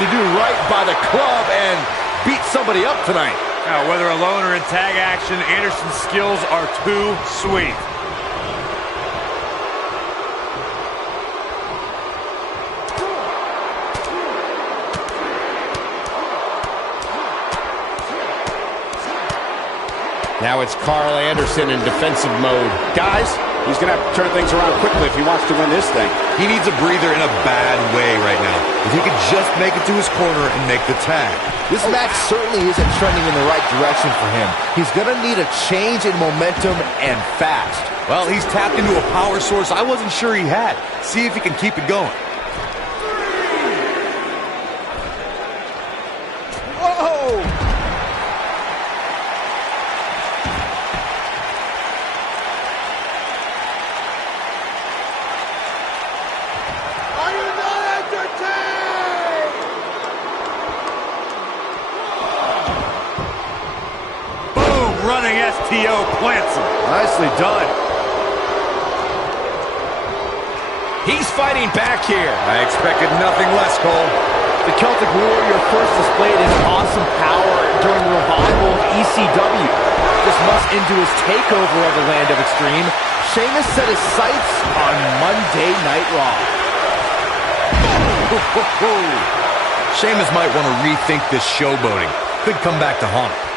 to do right by the club and beat somebody up tonight. Now, whether alone or in tag action, Anderson's skills are too sweet. Now it's Carl Anderson in defensive mode. Guys, he's going to have to turn things around quickly if he wants to win this thing. He needs a breather in a bad way right now. If he could just make it to his corner and make the tag. This match certainly isn't trending in the right direction for him. He's going to need a change in momentum and fast. Well, he's tapped into a power source I wasn't sure he had. See if he can keep it going. Whoa! Running STO plants him. Nicely done. He's fighting back here. I expected nothing less, Cole. The Celtic Warrior first displayed his awesome power during the revival of ECW. This must into his takeover of the Land of Extreme. Sheamus set his sights on Monday Night Raw. Sheamus might want to rethink this showboating. Could come back to haunt him.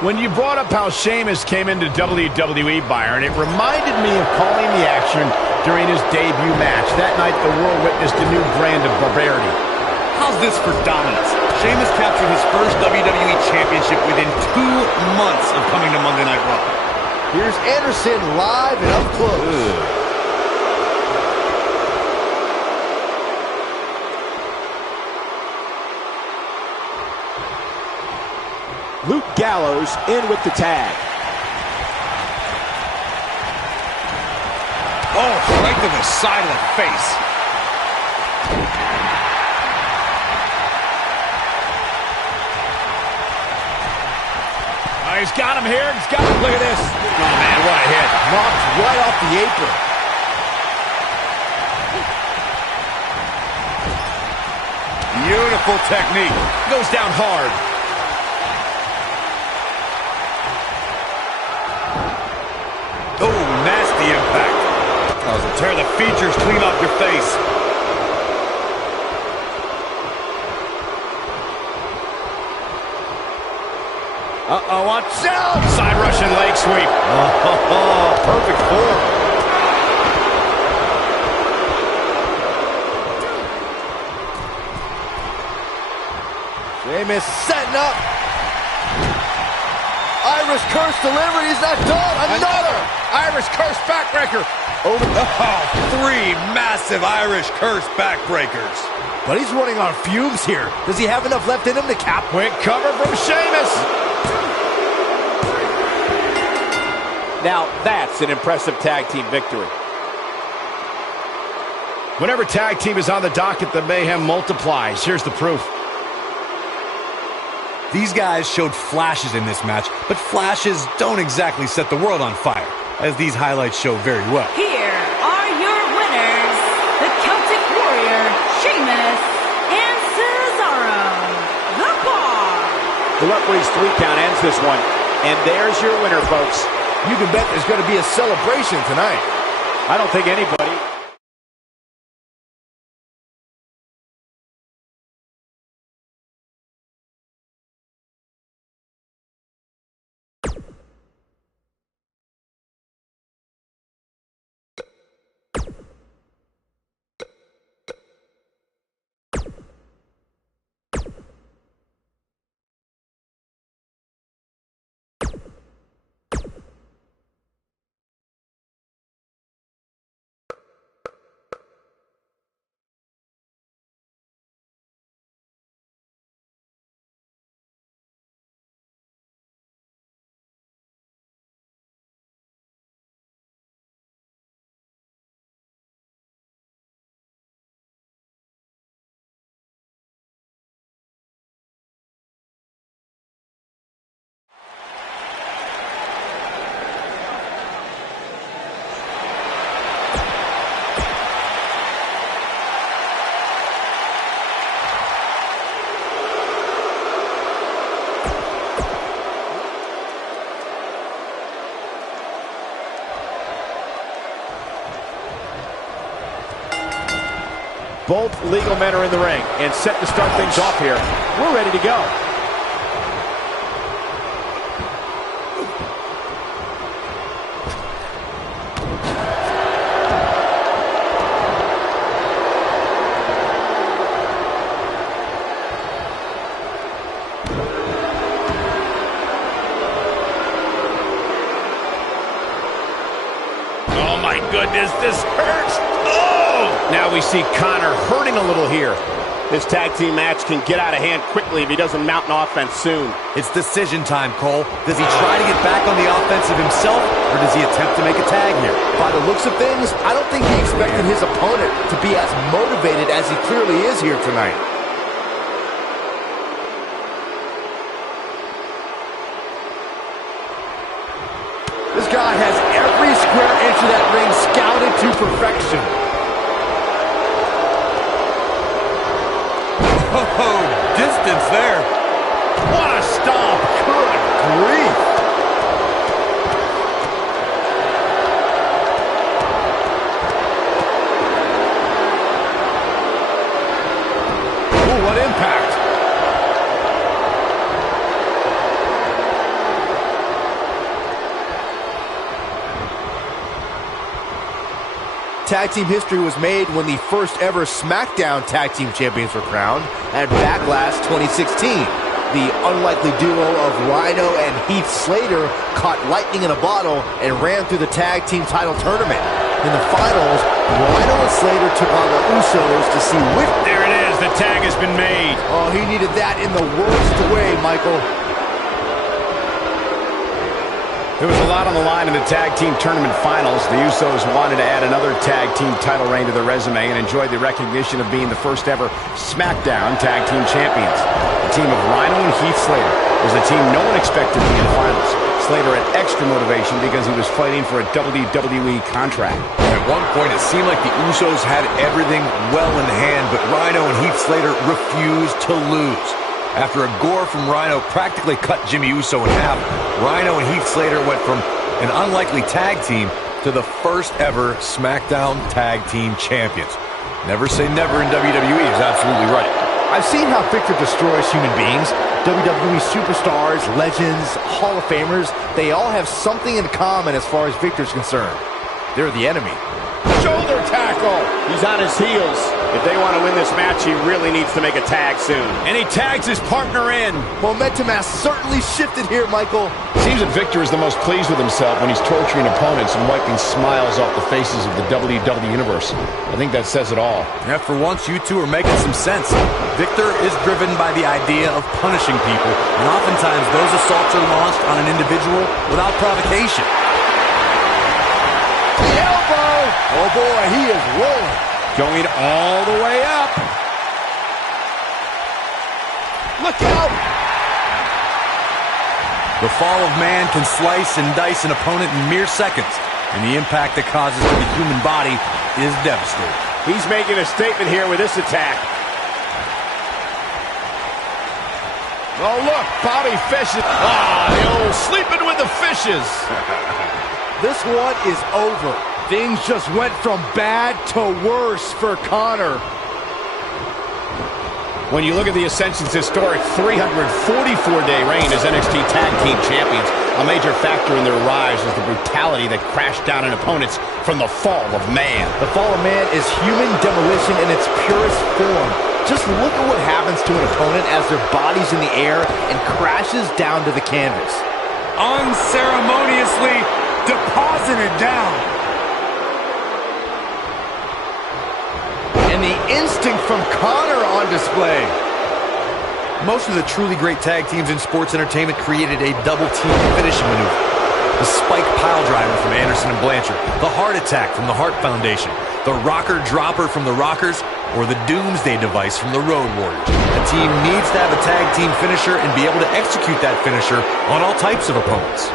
When you brought up how Sheamus came into WWE, Byron, it reminded me of calling the action during his debut match. That night, the world witnessed a new brand of barbarity. How's this for dominance? Sheamus captured his first WWE Championship within 2 months of coming to Monday Night Raw. Here's Anderson live and up close. Luke Gallows in with the tag. Oh, right to the side of the face. Oh, he's got him here. He's got him. Look at this. Oh, man, what a hit. Knocked right off the apron. Beautiful technique. Goes down hard. Oh, nasty impact. That'll tear the features clean off your face. Uh-oh, watch out! Side Russian leg sweep. Oh, perfect form. Sheamus setting up. Irish curse delivery. He's not done. Another Irish curse backbreaker. Over. Oh, 3 massive Irish curse backbreakers. But he's running on fumes here. Does he have enough left in him to cap? Quick cover from Sheamus. Now, that's an impressive tag team victory. Whenever tag team is on the docket, the mayhem multiplies. Here's the proof. These guys showed flashes in this match, but flashes don't exactly set the world on fire, as these highlights show very well. Here are your winners, the Celtic Warrior, Sheamus, and Cesaro, the Bar. The referee's 3 count ends this one, and there's your winner, folks. You can bet there's going to be a celebration tonight. I don't think anybody... Both legal men are in the ring and set to start things off here. We're ready to go. Goodness, this hurts. Oh! Now we see Connor hurting a little here. This tag team match can get out of hand quickly if he doesn't mount an offense soon. It's decision time, Cole. Does he try to get back on the offensive himself, or does he attempt to make a tag here? By the looks of things, I don't think he expected his opponent to be as motivated as he clearly is here tonight. This guy has every square inch of that ring scouted to perfection. Oh, distance there. What a stomp. Good grief. Ooh, what impact. Tag team history was made when the first ever SmackDown Tag Team Champions were crowned at Backlash 2016. The unlikely duo of Rhino and Heath Slater caught lightning in a bottle and ran through the tag team title tournament. In the finals, Rhino and Slater took on the Usos to see which... There it is. The tag has been made. Oh, he needed that in the worst way, Michael. There was a lot on the line in the tag team tournament finals. The Usos wanted to add another tag team title reign to their resume and enjoyed the recognition of being the first ever SmackDown Tag Team Champions. The team of Rhino and Heath Slater was a team no one expected to be in the finals. Slater had extra motivation because he was fighting for a WWE contract. At one point, it seemed like the Usos had everything well in hand, but Rhino and Heath Slater refused to lose. After a gore from Rhino practically cut Jimmy Uso in half, Rhino and Heath Slater went from an unlikely tag team to the first ever SmackDown Tag Team Champions. Never say never in WWE is absolutely right. I've seen how Victor destroys human beings. WWE superstars, legends, Hall of Famers, they all have something in common as far as Victor's concerned. They're the enemy. Shoulder tackle. He's on his heels. If they want to win this match, he really needs to make a tag soon. And he tags his partner in. Momentum has certainly shifted here, Michael. Seems that Victor is the most pleased with himself when he's torturing opponents and wiping smiles off the faces of the WWE Universe. I think that says it all. Yeah, for once, you two are making some sense. Victor is driven by the idea of punishing people, and oftentimes those assaults are launched on an individual without provocation. The elbow! Oh boy, he is rolling. Going all the way up. Look out! The fall of man can slice and dice an opponent in mere seconds, and the impact it causes to the human body is devastating. He's making a statement here with this attack. Oh, look, Bobby Fish. The old sleeping with the fishes. This one is over. Things just went from bad to worse for Connor. When you look at the Ascension's historic 344-day reign as NXT Tag Team Champions, a major factor in their rise was the brutality that crashed down on opponents from the fall of man. The fall of man is human demolition in its purest form. Just look at what happens to an opponent as their body's in the air and crashes down to the canvas. Unceremoniously deposited down. And the instinct from Connor on display. Most of the truly great tag teams in sports entertainment created a double-team finishing maneuver. The spike pile driver from Anderson and Blanchard, the heart attack from the Hart Foundation, the rocker dropper from the Rockers, or the Doomsday device from the Road Warriors. A team needs to have a tag team finisher and be able to execute that finisher on all types of opponents.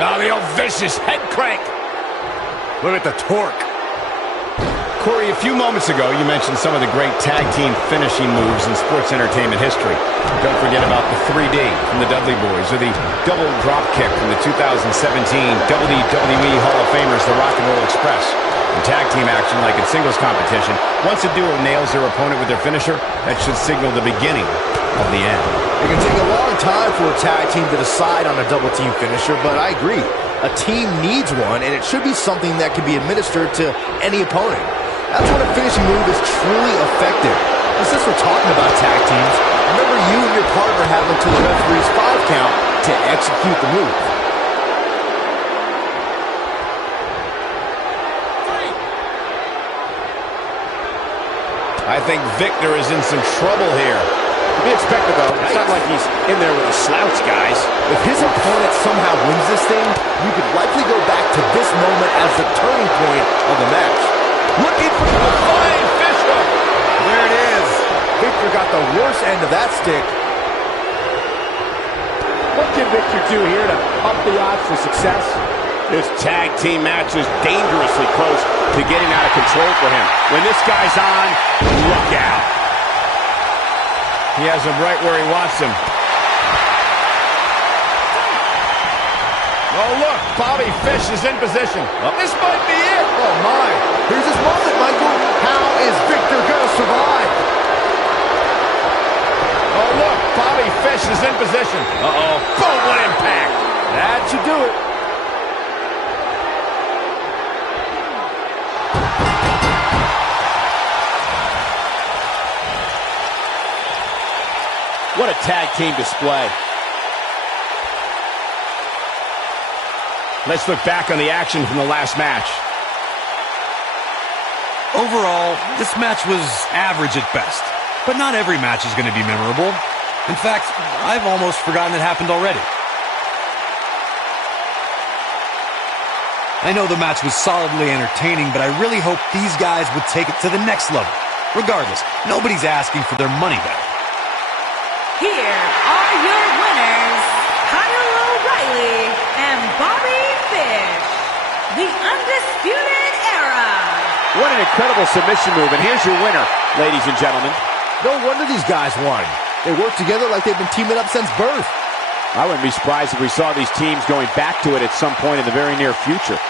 Now the old vicious head crank. Look at the torque. Corey, a few moments ago, you mentioned some of the great tag team finishing moves in sports entertainment history. Don't forget about the 3D from the Dudley Boys, or the double drop kick from the 2017 WWE Hall of Famers, the Rock and Roll Express. In tag team action, like in singles competition, once a duo nails their opponent with their finisher, that should signal the beginning of the end. It can take a long time for a tag team to decide on a double team finisher, but I agree. A team needs one, and it should be something that can be administered to any opponent. That's when a finishing move is truly effective. And since we're talking about tag teams, remember you and your partner have until the referee's 5 count to execute the move. I think Victor is in some trouble here. To be expected, though. It's not like he's in there with a slouch, guys. If his opponent somehow wins this thing, you could likely go back to this moment as the turning point of the match. Looking for the flying fish hook. There it is. Victor got the worst end of that stick. What can Victor do here to up the odds for success? This tag team match is dangerously close to getting out of control for him. When this guy's on, look out. He has him right where he wants him. Oh, look, Bobby Fish is in position. This might be it. Oh, my. Here's his moment, Michael. How is Victor going to survive? Oh, look, Bobby Fish is in position. Uh-oh. Boom, what impact. That should do it. What a tag team display. Let's look back on the action from the last match. Overall, this match was average at best. But not every match is going to be memorable. In fact, I've almost forgotten it happened already. I know the match was solidly entertaining, but I really hope these guys would take it to the next level. Regardless, nobody's asking for their money back. Here are your winners, Kyle O'Reilly and Bobby Fish, the Undisputed Era. What an incredible submission move, and here's your winner, ladies and gentlemen. No wonder these guys won. They work together like they've been teaming up since birth. I wouldn't be surprised if we saw these teams going back to it at some point in the very near future.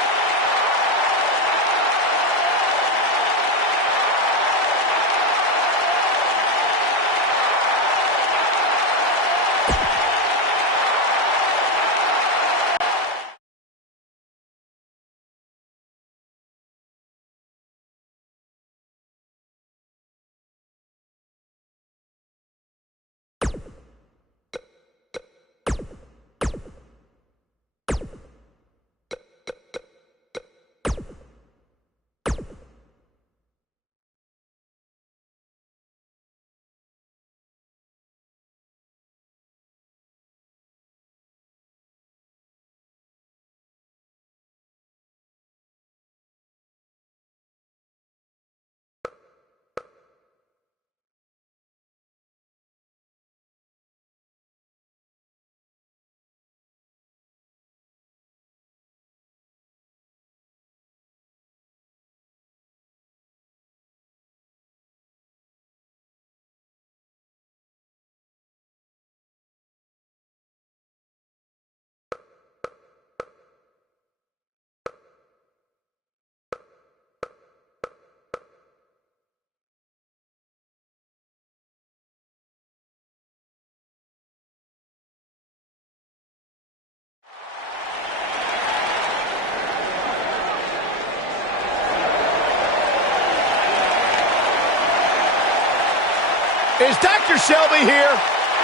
Is Dr. Shelby here?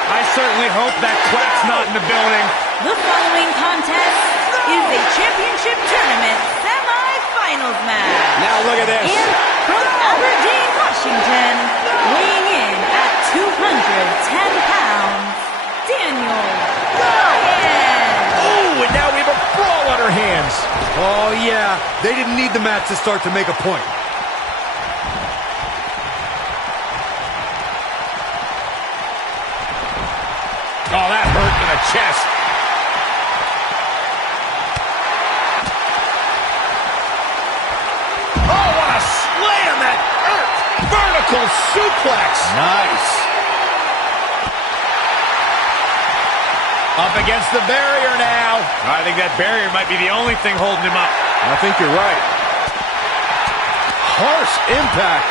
I certainly hope that quack's not in the building. The following contest is a championship tournament semi-finals match. Now look at this. And from Aberdeen, Washington, weighing in at 210 pounds, Daniel Bryan. Oh, and now we have a brawl on our hands. Oh, yeah. They didn't need the match to start to make a point. Oh, that hurt in the chest. Oh, what a slam suplex. Nice. Up against the barrier now. I think that barrier might be the only thing holding him up. I think you're right. Harsh impact.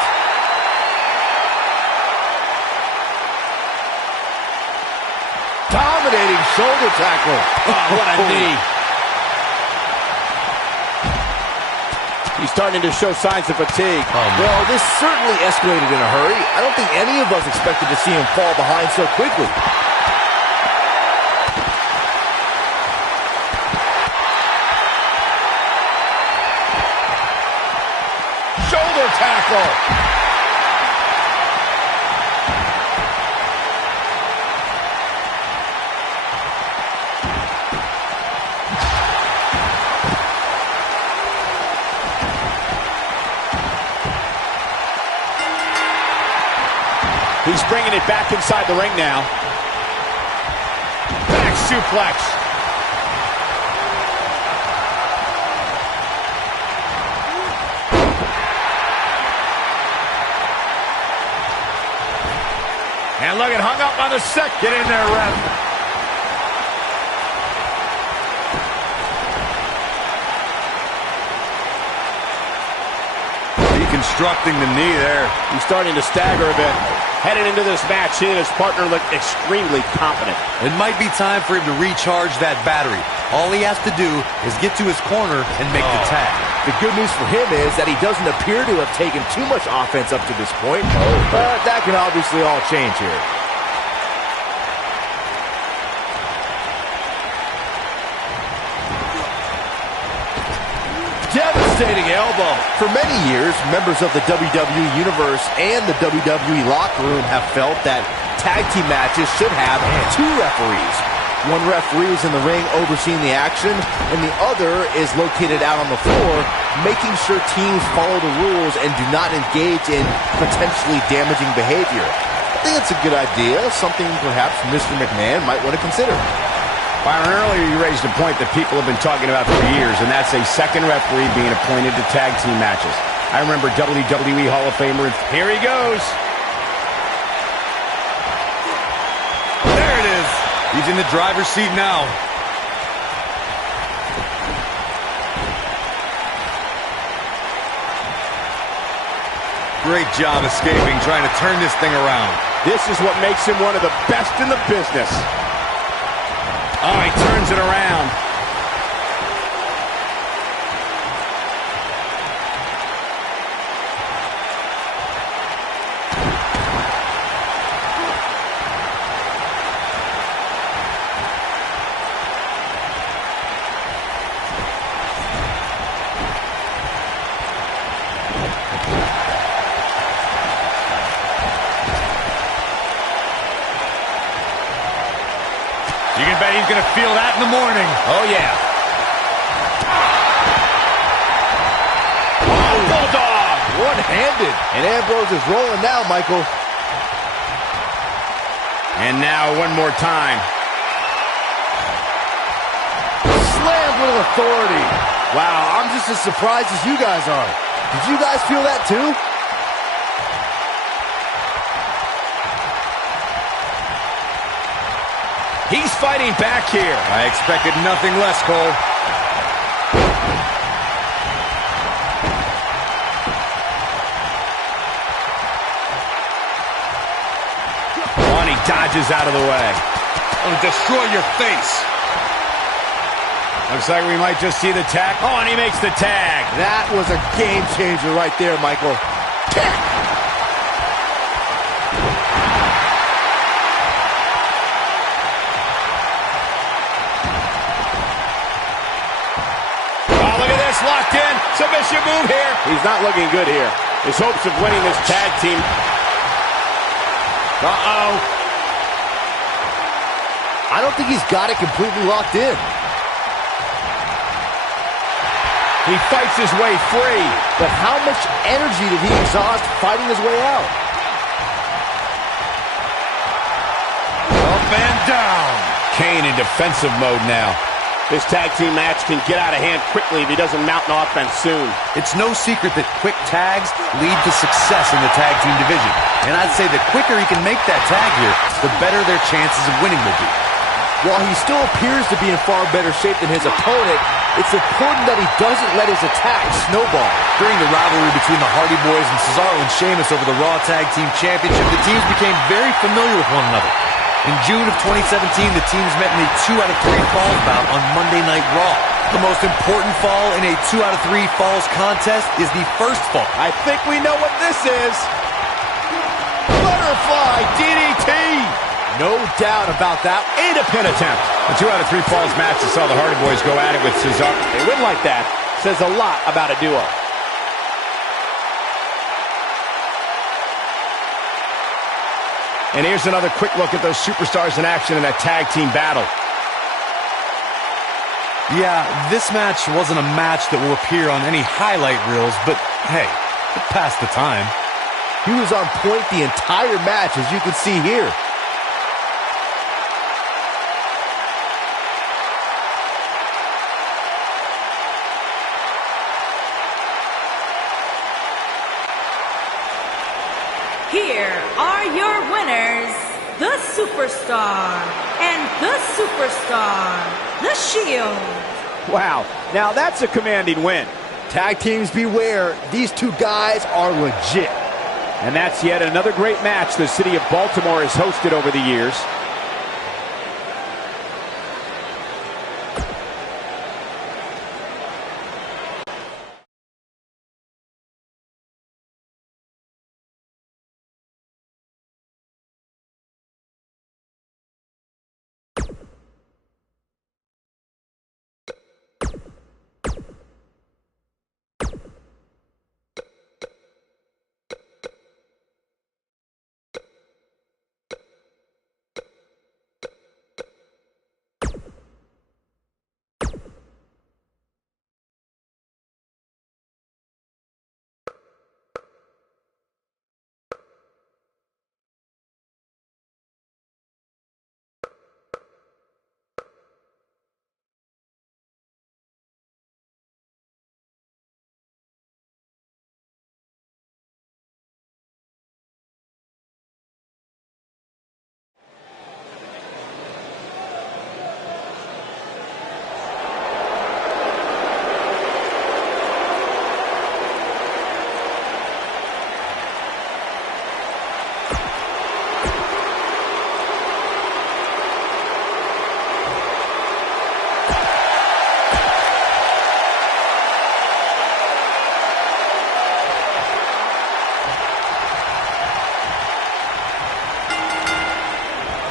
Dominating shoulder tackle. Oh, what a knee. He's starting to show signs of fatigue. Well, this certainly escalated in a hurry. I don't think any of us expected to see him fall behind so quickly. Shoulder tackle. He's bringing it back inside the ring now. Back suplex. And look at hung up on the second. Get in there, ref. Deconstructing the knee there. He's starting to stagger a bit. Headed into this match, he and his partner look extremely confident. It might be time for him to recharge that battery. All he has to do is get to his corner and make the tag. The good news for him is that he doesn't appear to have taken too much offense up to this point, but that can obviously all change here. Devastating elbow. For many years, members of the WWE Universe and the WWE locker room have felt that tag team matches should have two referees. One referee is in the ring overseeing the action, and the other is located out on the floor, making sure teams follow the rules and do not engage in potentially damaging behavior. I think it's a good idea, something perhaps Mr. McMahon might want to consider. Byron, earlier you raised a point that people have been talking about for years, and that's a second referee being appointed to tag team matches. I remember WWE Hall of Famer. Here he goes. There it is. He's in the driver's seat now. Great job escaping, trying to turn this thing around. This is what makes him one of the best in the business. Oh, he turns it around. You can bet he's going to feel that in the morning. Oh, yeah. Oh, bulldog! One-handed. And Ambrose is rolling now, Michael. And now one more time. Slammed with authority. Wow, I'm just as surprised as you guys are. Did you guys feel that too? He's fighting back here. I expected nothing less, Cole. Oh, and he dodges out of the way. I'm gonna destroy your face. Looks like we might just see the tag. Oh, and he makes the tag. That was a game changer right there, Michael. Kick! Locked in. Submission move here. He's not looking good here. His hopes of winning this tag team. Uh-oh. I don't think he's got it completely locked in. He fights his way free. But how much energy did he exhaust fighting his way out? Up and down. Kane in defensive mode now. This tag team match can get out of hand quickly if he doesn't mount an offense soon. It's no secret that quick tags lead to success in the tag team division. And I'd say the quicker he can make that tag here, the better their chances of winning will be. While he still appears to be in far better shape than his opponent, it's important that he doesn't let his attack snowball. During the rivalry between the Hardy Boys and Cesaro and Sheamus over the Raw Tag Team Championship, the teams became very familiar with one another. In June of 2017, the teams met in a 2 out of 3 falls bout on Monday Night Raw. The most important fall in a 2 out of 3 falls contest is the first fall. I think we know what this is. Butterfly DDT. No doubt about that. And a pin attempt. The 2 out of 3 falls match that saw the Hardy Boys go at it with Cesaro. They win like that. Says a lot about a duo. And here's another quick look at those superstars in action in that tag team battle. Yeah, this match wasn't a match that will appear on any highlight reels, but hey, it passed the time. He was on point the entire match, as you can see here. Here are your winners, the Superstar and the Superstar, the Shield. Wow, now that's a commanding win. Tag teams beware, these two guys are legit. And that's yet another great match the city of Baltimore has hosted over the years.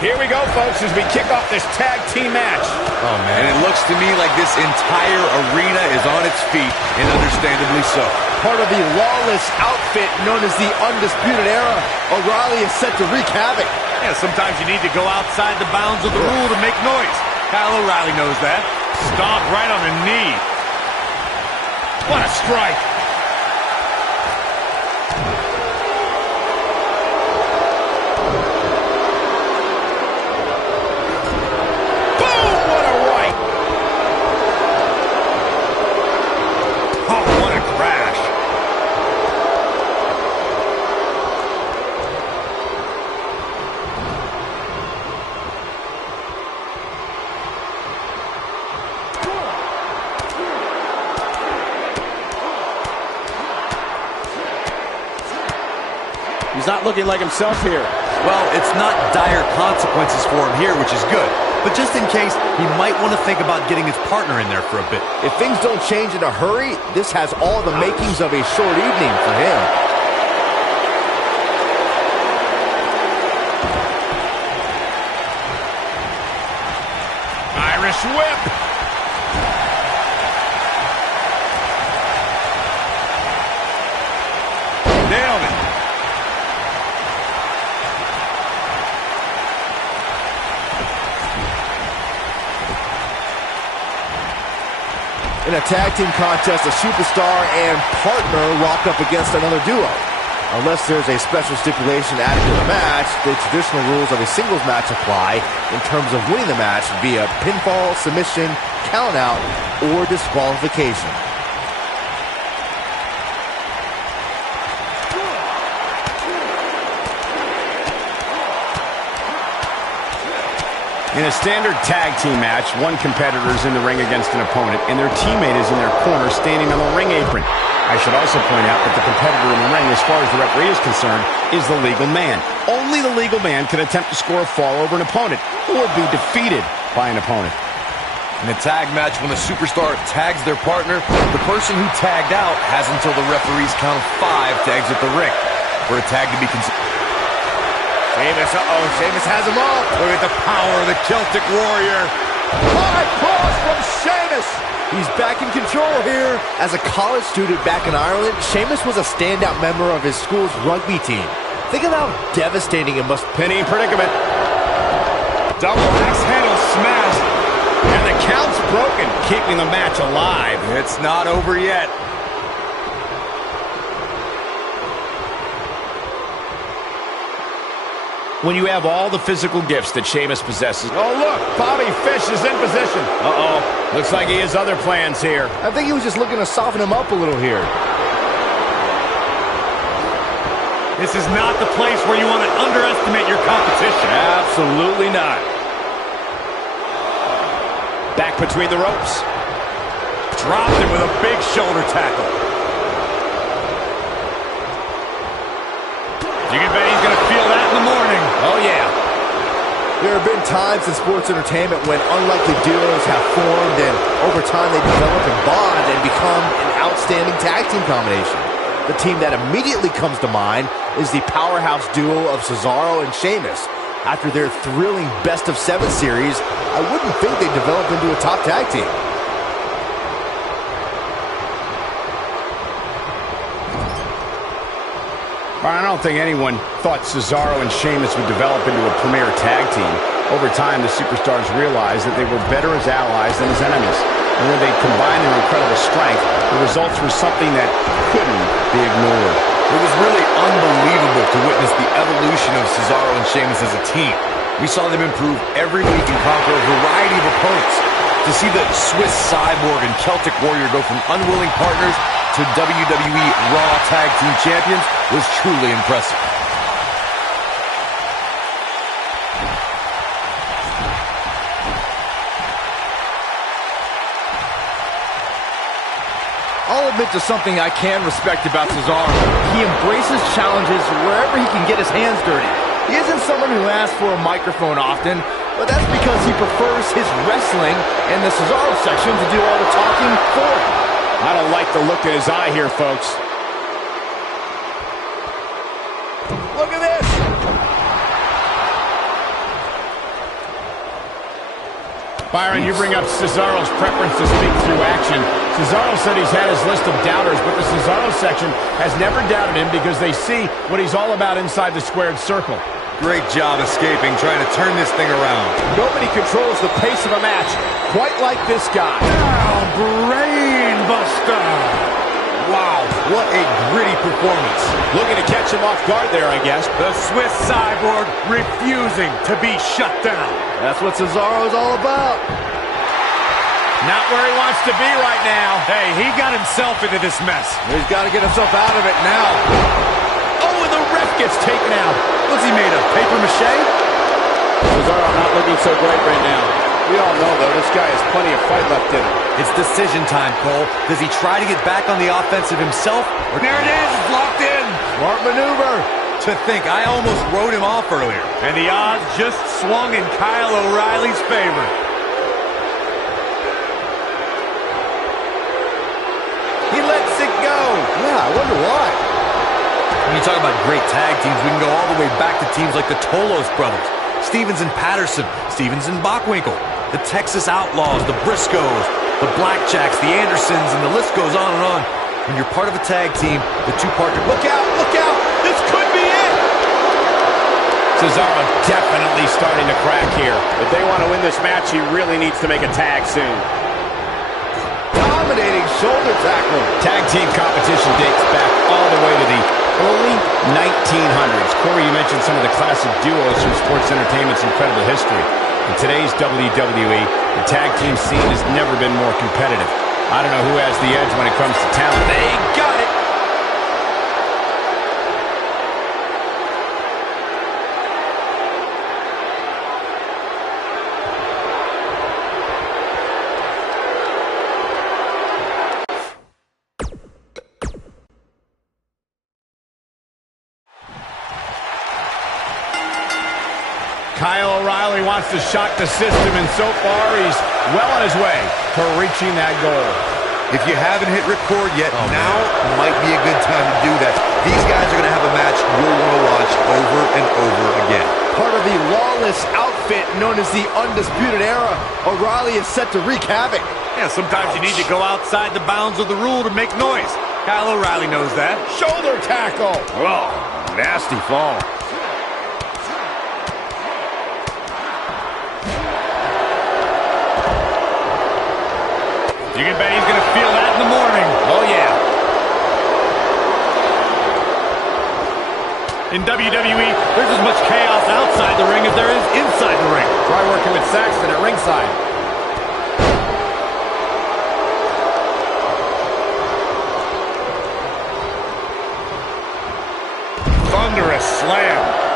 Here we go, folks, as we kick off this tag team match. Oh, man, it looks to me like this entire arena is on its feet, and understandably so. Part of the lawless outfit known as the Undisputed Era, O'Reilly is set to wreak havoc. Yeah, sometimes you need to go outside the bounds of the rule to make noise. Kyle O'Reilly knows that. Stomp right on the knee. What a strike. He's not looking like himself here. Well, it's not dire consequences for him here, which is good. But just in case, he might want to think about getting his partner in there for a bit. If things don't change in a hurry, this has all the makings of a short evening for him. Irish whip. Nailed it. In a tag team contest, a superstar and partner rock up against another duo. Unless there's a special stipulation added to the match, the traditional rules of a singles match apply in terms of winning the match via pinfall, submission, countout, or disqualification. In a standard tag team match, one competitor is in the ring against an opponent, and their teammate is in their corner standing on the ring apron. I should also point out that the competitor in the ring, as far as the referee is concerned, is the legal man. Only the legal man can attempt to score a fall over an opponent or be defeated by an opponent. In a tag match, when a superstar tags their partner, the person who tagged out has until the referee's count of 5 to exit the ring. For a tag to be considered... Sheamus has him up. Look at the power of the Celtic Warrior. High cross from Sheamus. He's back in control here. As a college student back in Ireland, Sheamus was a standout member of his school's rugby team. Think of how devastating it must be. Penny predicament. Double axe handle smash. And the count's broken, keeping the match alive. It's not over yet. When you have all the physical gifts that Sheamus possesses. Oh, look, Bobby Fish is in position. Uh-oh. Looks like he has other plans here. I think he was just looking to soften him up a little here. This is not the place where you want to underestimate your competition. Absolutely not. Back between the ropes. Dropped him with a big shoulder tackle. You can bet he's going to feel that in the morning. Oh, yeah. There have been times in sports entertainment when unlikely duos have formed, and over time they develop and bond and become an outstanding tag team combination. The team that immediately comes to mind is the powerhouse duo of Cesaro and Sheamus. After their thrilling best-of-7 series, I wouldn't think they'd develop into a top tag team. I don't think anyone thought Cesaro and Sheamus would develop into a premier tag team. Over time, the superstars realized that they were better as allies than as enemies. And when they combined their incredible strength, the results were something that couldn't be ignored. It was really unbelievable to witness the evolution of Cesaro and Sheamus as a team. We saw them improve every week and conquer a variety of opponents. To see the Swiss Cyborg and Celtic Warrior go from unwilling partners to WWE Raw Tag Team Champions was truly impressive. I'll admit to something I can respect about Cesaro. He embraces challenges wherever he can get his hands dirty. He isn't someone who asks for a microphone often, but that's because he prefers his wrestling and the Cesaro section to do all the talking for him. I don't like the look in his eye here, folks. Look at this! Byron, you bring up Cesaro's preference to speak through action. Cesaro said he's had his list of doubters, but the Cesaro section has never doubted him because they see what he's all about inside the squared circle. Great job escaping, trying to turn this thing around. Nobody controls the pace of a match quite like this guy. Brain buster. Wow, what a gritty performance. Looking to catch him off guard there, I guess. The Swiss Cyborg refusing to be shut down. That's what Cesaro's all about. Not where he wants to be right now. Hey, he got himself into this mess. He's got to get himself out of it now. Oh, and the ref gets taken out. What's he made of, paper mache? Cesaro not looking so great right now. We all know, though, this guy has plenty of fight left in him. It's decision time, Cole. Does he try to get back on the offensive himself? Or There it is, it's locked in. Smart maneuver. to think, I almost wrote him off earlier. And the odds just swung in Kyle O'Reilly's favor. He lets it go. Yeah, I wonder why. When you talk about great tag teams, we can go all the way back to teams like the Tolos brothers, Stevens and Patterson, Stevens and Bockwinkel, the Texas Outlaws, the Briscoes, the Blackjacks, the Andersons, and the list goes on and on. When you're part of a tag team, the two partners... Look out, look out! This could be it! Cesaro definitely starting to crack here. If they want to win this match, he really needs to make a tag soon. Dominating shoulder tackle. Tag team competition dates back all the way to the Early 1900s. Corey, you mentioned some of the classic duos from sports entertainment's incredible history. In today's WWE, the tag team scene has never been more competitive. I don't know who has the edge when it comes to talent. They got it! Kyle O'Reilly wants to shock the system, and so far he's well on his way to reaching that goal. If you haven't hit record yet, now might be a good time to do that. These guys are going to have a match you'll want to watch over and over again. Part of the lawless outfit known as the Undisputed Era, O'Reilly is set to wreak havoc. Yeah, sometimes you need to go outside the bounds of the rule to make noise. Kyle O'Reilly knows that. Shoulder tackle. Oh, nasty fall. You can bet he's going to feel that in the morning. Oh, yeah. In WWE, there's as much chaos outside the ring as there is inside the ring. Try working with Saxton at ringside. Thunderous slam.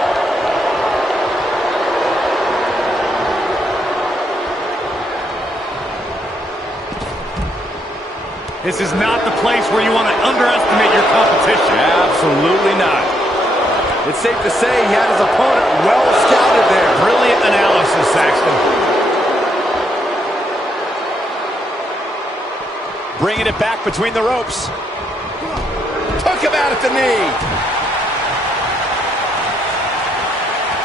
This is not the place where you want to underestimate your competition. Absolutely not. It's safe to say he had his opponent well scouted there. Brilliant analysis, Saxton. Bringing it back between the ropes. Took him out at the knee.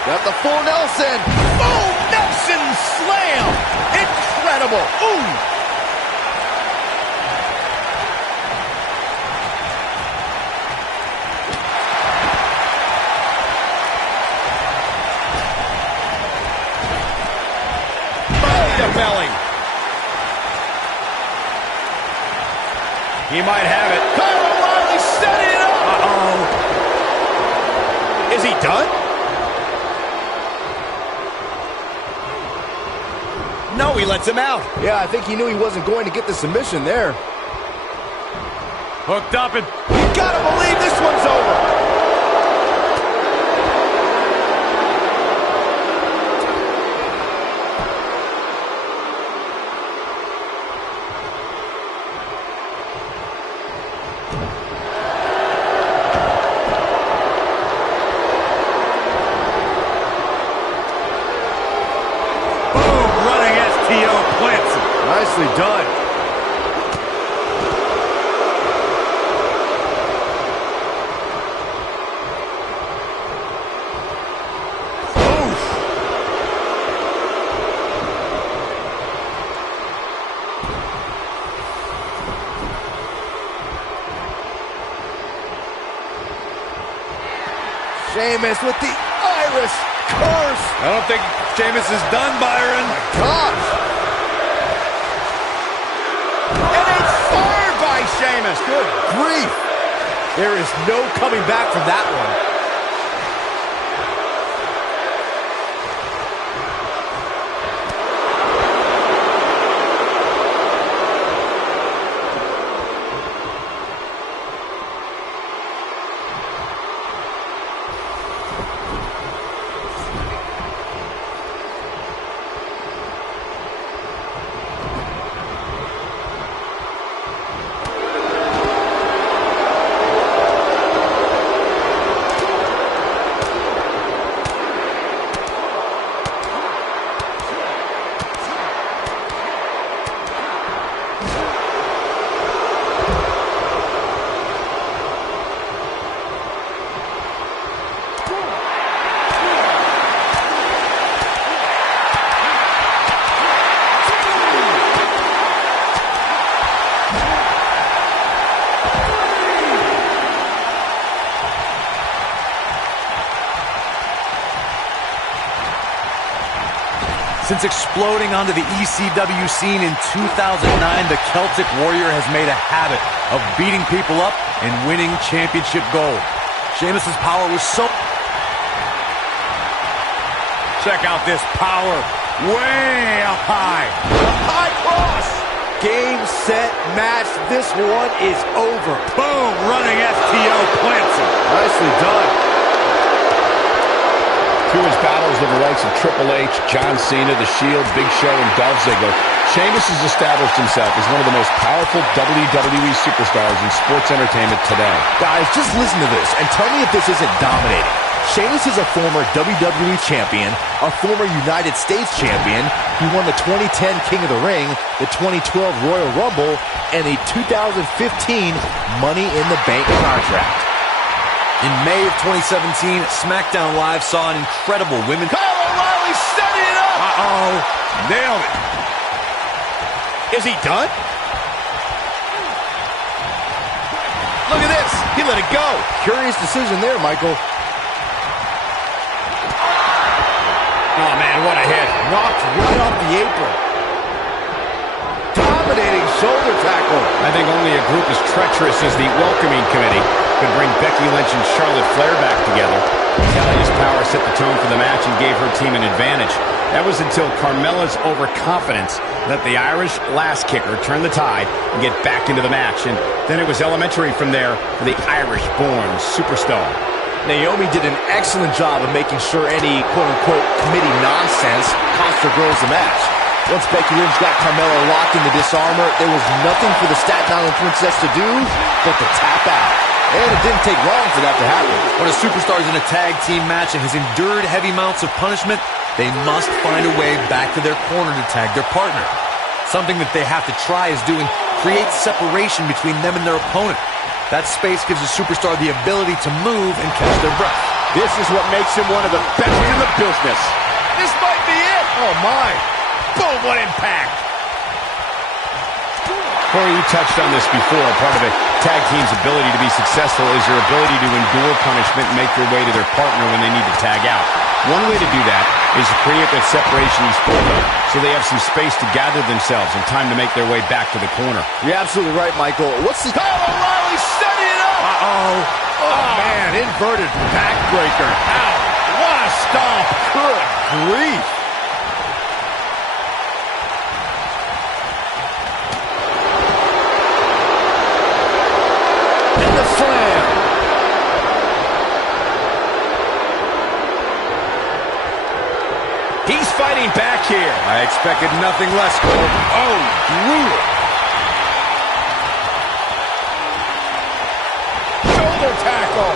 Got the full Nelson. Oh, Nelson slam. Incredible. Ooh. Belly. He might have it. Kyle O'Reilly setting it up. Uh-oh. Is he done? No, he lets him out. Yeah, I think he knew he wasn't going to get the submission there. Hooked up and... You gotta believe this one's over. Nicely done. Sheamus with the Irish curse. I don't think Sheamus is done, Byron. Oh my gosh. Sheamus. Good grief. There is no coming back from that one. Since exploding onto the ECW scene in 2009, the Celtic Warrior has made a habit of beating people up and winning championship gold. Sheamus's power was so... Check out this power. Way up high. High cross. Game, set, match. This one is over. Boom, running STO plants him. Nicely done. Through his battles with the likes of Triple H, John Cena, The Shield, Big Show, and Dolph Ziggler, Sheamus has established himself as one of the most powerful WWE superstars in sports entertainment today. Guys, just listen to this and tell me if this isn't dominating. Sheamus is a former WWE champion, a former United States champion. He won the 2010 King of the Ring, the 2012 Royal Rumble, and the 2015 Money in the Bank contract. In May of 2017, SmackDown Live saw an incredible women... Kyle O'Reilly setting it up! Uh-oh. Nailed it. Is he done? Look at this. He let it go. Curious decision there, Michael. Oh, man, what a hit. Knocked right off the apron. Dominating shoulder tackle. I think only a group as treacherous as the Welcoming Committee could bring Becky Lynch and Charlotte Flair back together. Talia's power set the tone for the match and gave her team an advantage. That was until Carmella's overconfidence let the Irish last kicker turn the tide and get back into the match. And then it was elementary from there for the Irish-born superstar. Naomi did an excellent job of making sure any quote-unquote committee nonsense cost her girls the match. Once Becky Lynch got Carmella locked in the disarmor, there was nothing for the Staten Island Princess to do but to tap out. And it didn't take long for that to happen. When a superstar is in a tag team match and has endured heavy amounts of punishment, they must find a way back to their corner to tag their partner. Something that they have to try is doing create separation between them and their opponent. That space gives a superstar the ability to move and catch their breath. This is what makes him one of the best in the business. This might be it. Oh, my. Boom, what impact. Corey, you touched on this before. Part of a tag team's ability to be successful is their ability to endure punishment and make their way to their partner when they need to tag out. One way to do that is to create that separation you spoke of, so they have some space to gather themselves and time to make their way back to the corner. You're absolutely right, Michael. What's the... Kyle O'Reilly setting it up! Uh-oh. Oh, man, inverted backbreaker. Ow, what a stomp. Good grief. And the slam. He's fighting back here. I expected nothing less, Cole. Oh, brutal. Shoulder tackle.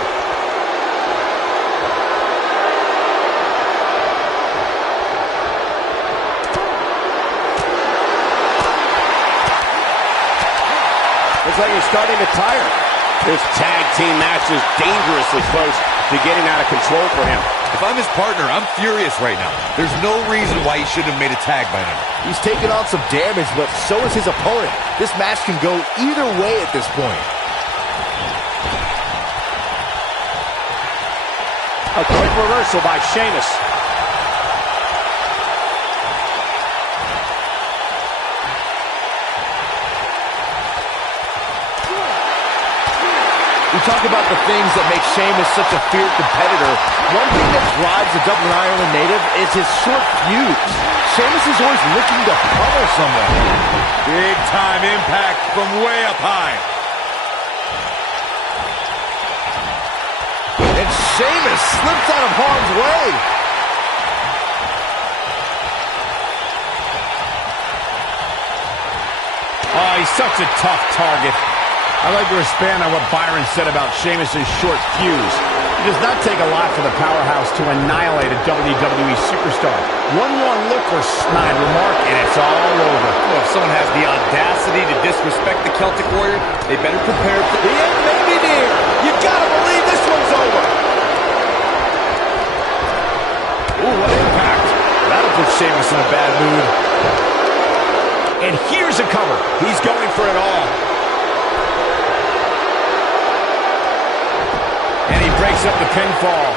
Looks like he's starting to tire. This tag team match is dangerously close to getting out of control for him. If I'm his partner, I'm furious right now. There's no reason why he shouldn't have made a tag by now. He's taken on some damage, but so is his opponent. This match can go either way at this point. A quick reversal by Sheamus. We talk about the things that make Sheamus such a fierce competitor. One thing that drives the Dublin, Ireland native is his short fuse. Sheamus is always looking to pummel someone. Big time impact from way up high. And Sheamus slips out of harm's way. Oh, he's such a tough target. I'd like to expand on what Byron said about Sheamus' short fuse. It does not take a lot for the powerhouse to annihilate a WWE superstar. One wrong look or snide remark, and it's all over. Well, if someone has the audacity to disrespect the Celtic Warrior, they better prepare for... The end may be near. You gotta believe this one's over. Ooh, what impact. That'll put Sheamus in a bad mood. And here's a cover. He's going for it all. And he breaks up the pinfall.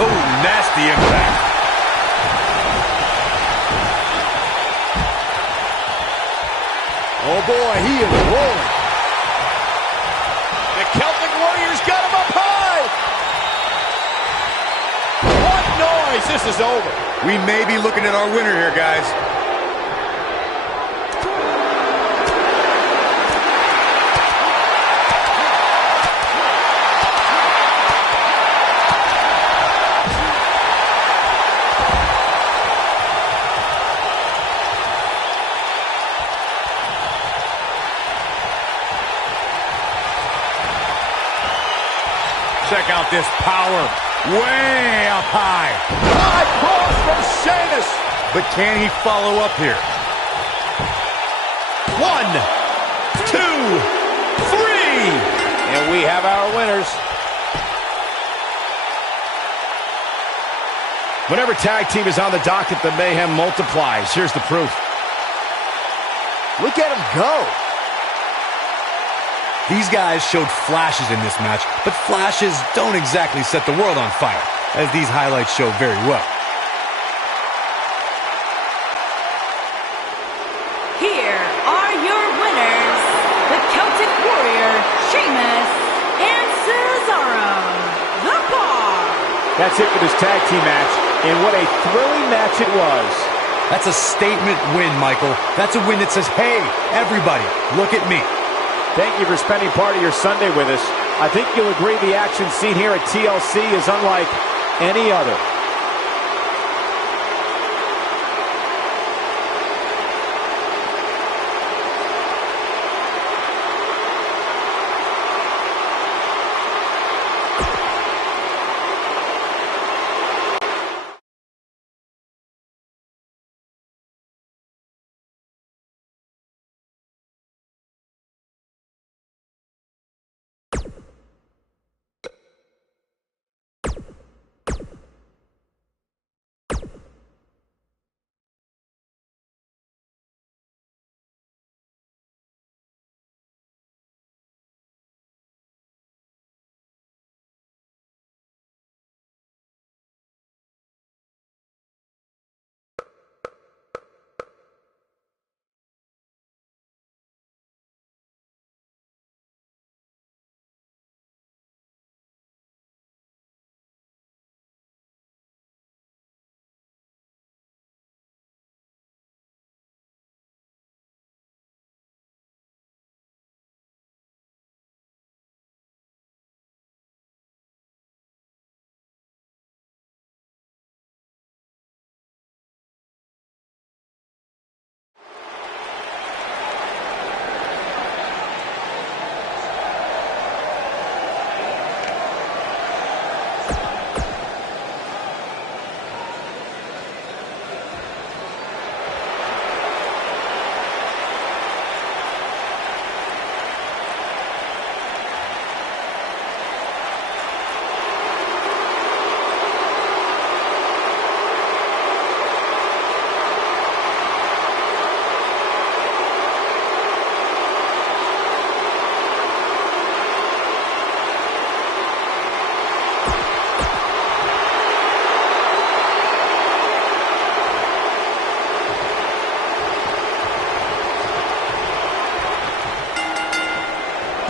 Oh, nasty impact. Oh boy, he is rolling. The Celtic Warriors got him up high. What noise? This is over. We may be looking at our winner here, guys. Check out this power. Way up high. High cross from Sheamus. But can he follow up here? 1, 2, 3. And we have our winners. Whenever tag team is on the docket, the mayhem multiplies. Here's the proof. Look at him go. These guys showed flashes in this match, but flashes don't exactly set the world on fire, as these highlights show very well. Here are your winners, the Celtic Warrior, Sheamus, and Cesaro, The Bar. That's it for this tag team match, and what a thrilling match it was. That's a statement win, Michael. That's a win that says, hey, everybody, look at me. Thank you for spending part of your Sunday with us. I think you'll agree the action seen here at TLC is unlike any other.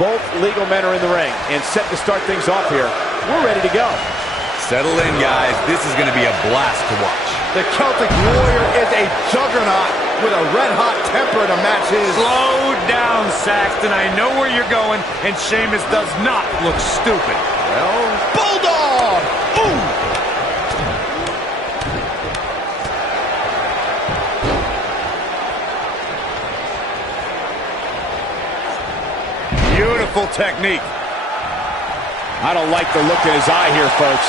Both legal men are in the ring and set to start things off here. We're ready to go. Settle in, guys. This is going to be a blast to watch. The Celtic Warrior is a juggernaut with a red-hot temper to match his. Slow down, Saxton. I know where you're going, and Sheamus does not look stupid. Well, Bulldog. Ooh. Beautiful technique. I don't like the look in his eye here, folks.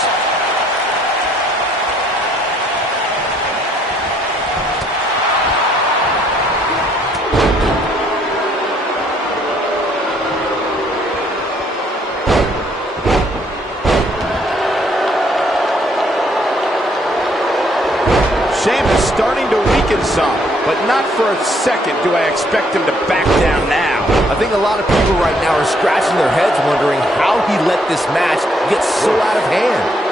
Sheamus starting to weaken some, but not for a second do I expect him to back down now. I think a lot of people right now are scratching their heads wondering how he let this match get so out of hand.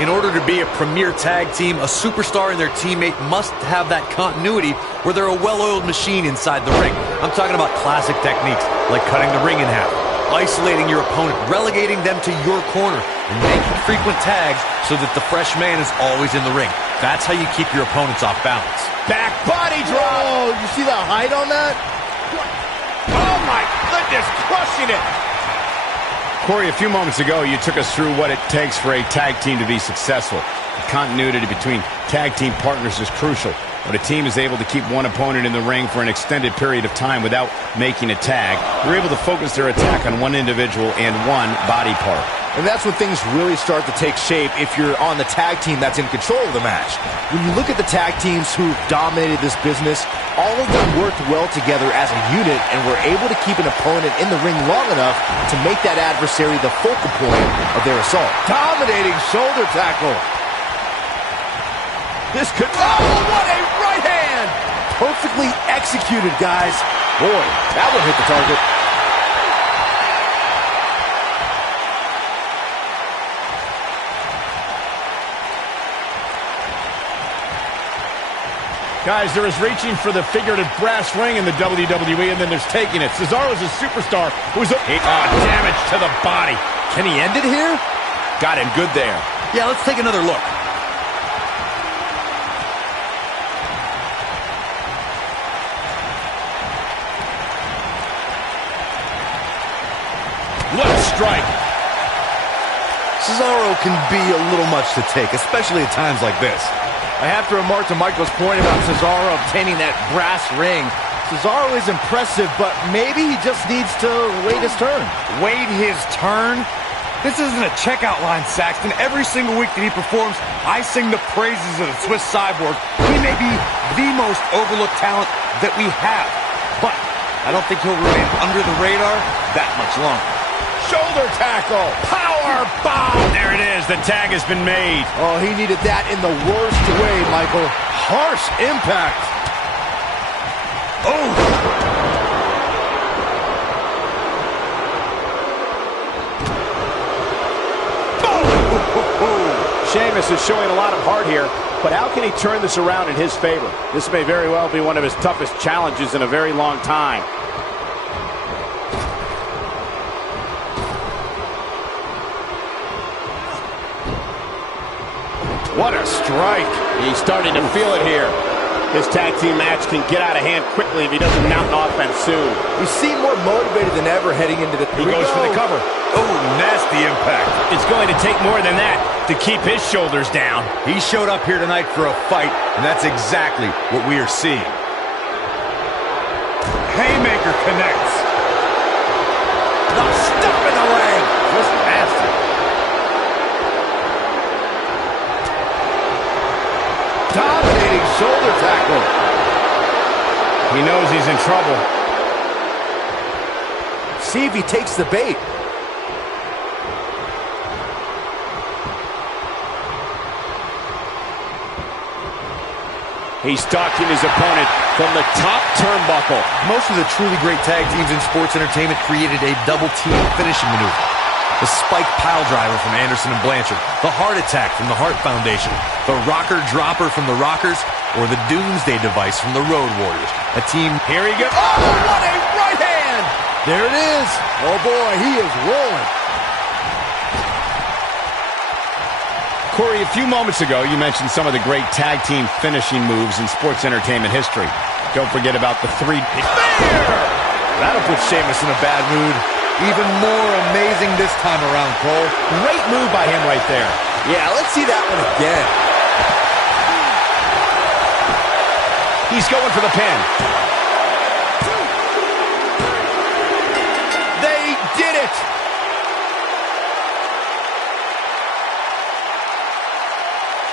In order to be a premier tag team, a superstar and their teammate must have that continuity where they're a well-oiled machine inside the ring. I'm talking about classic techniques like cutting the ring in half, isolating your opponent, relegating them to your corner, and making frequent tags so that the fresh man is always in the ring. That's how you keep your opponents off balance. Back body drop. Oh, you see the height on that? Oh, my goodness, crushing it. Corey, a few moments ago, you took us through what it takes for a tag team to be successful. The continuity between tag team partners is crucial. When a team is able to keep one opponent in the ring for an extended period of time without making a tag, they're able to focus their attack on one individual and one body part. And that's when things really start to take shape if you're on the tag team that's in control of the match. When you look at the tag teams who've dominated this business, all of them worked well together as a unit and were able to keep an opponent in the ring long enough to make that adversary the focal point of their assault. Dominating shoulder tackle. This could... Oh, what a right hand! Perfectly executed, guys. Boy, that one hit the target. Guys, there is reaching for the figurative brass ring in the WWE, and then there's taking it. Cesaro's a superstar who's... damage to the body. Can he end it here? Got him good there. Yeah, let's take another look. What a strike. Cesaro can be a little much to take, especially at times like this. I have to remark to Michael's point about Cesaro obtaining that brass ring. Cesaro is impressive, but maybe he just needs to wait his turn. Wait his turn? This isn't a checkout line, Saxton. Every single week that he performs, I sing the praises of the Swiss Cyborg. He may be the most overlooked talent that we have, but I don't think he'll remain under the radar that much longer. Shoulder tackle. Power bomb. There it is. The tag has been made. Oh, he needed that in the worst way, Michael. Harsh impact. Oh! Sheamus is showing a lot of heart here, but how can he turn this around in his favor? This may very well be one of his toughest challenges in a very long time. What a strike. He's starting to feel it here. This tag team match can get out of hand quickly if he doesn't mount an offense soon. He seemed more motivated than ever heading into the... He goes for the cover. Oh, nasty impact. It's going to take more than that to keep his shoulders down. He showed up here tonight for a fight, and that's exactly what we are seeing. Haymaker connects. The stop in the ring. Just nasty. Dominating shoulder tackle. He knows he's in trouble. See if he takes the bait. He's stalking his opponent from the top turnbuckle. Most of the truly great tag teams in sports entertainment created a double-team finishing maneuver. The spike pile driver from Anderson and Blanchard, the heart attack from the Hart Foundation, the rocker dropper from the Rockers, or the Doomsday device from the Road Warriors. A team... Here he goes. Oh, what a right hand! There it is. Oh, boy, he is rolling. Corey, a few moments ago, you mentioned some of the great tag team finishing moves in sports entertainment history. Don't forget about the three... There! That'll put Sheamus in a bad mood. Even more amazing this time around, Cole. Great move by him right there. Yeah, let's see that one again. He's going for the pin. They did it!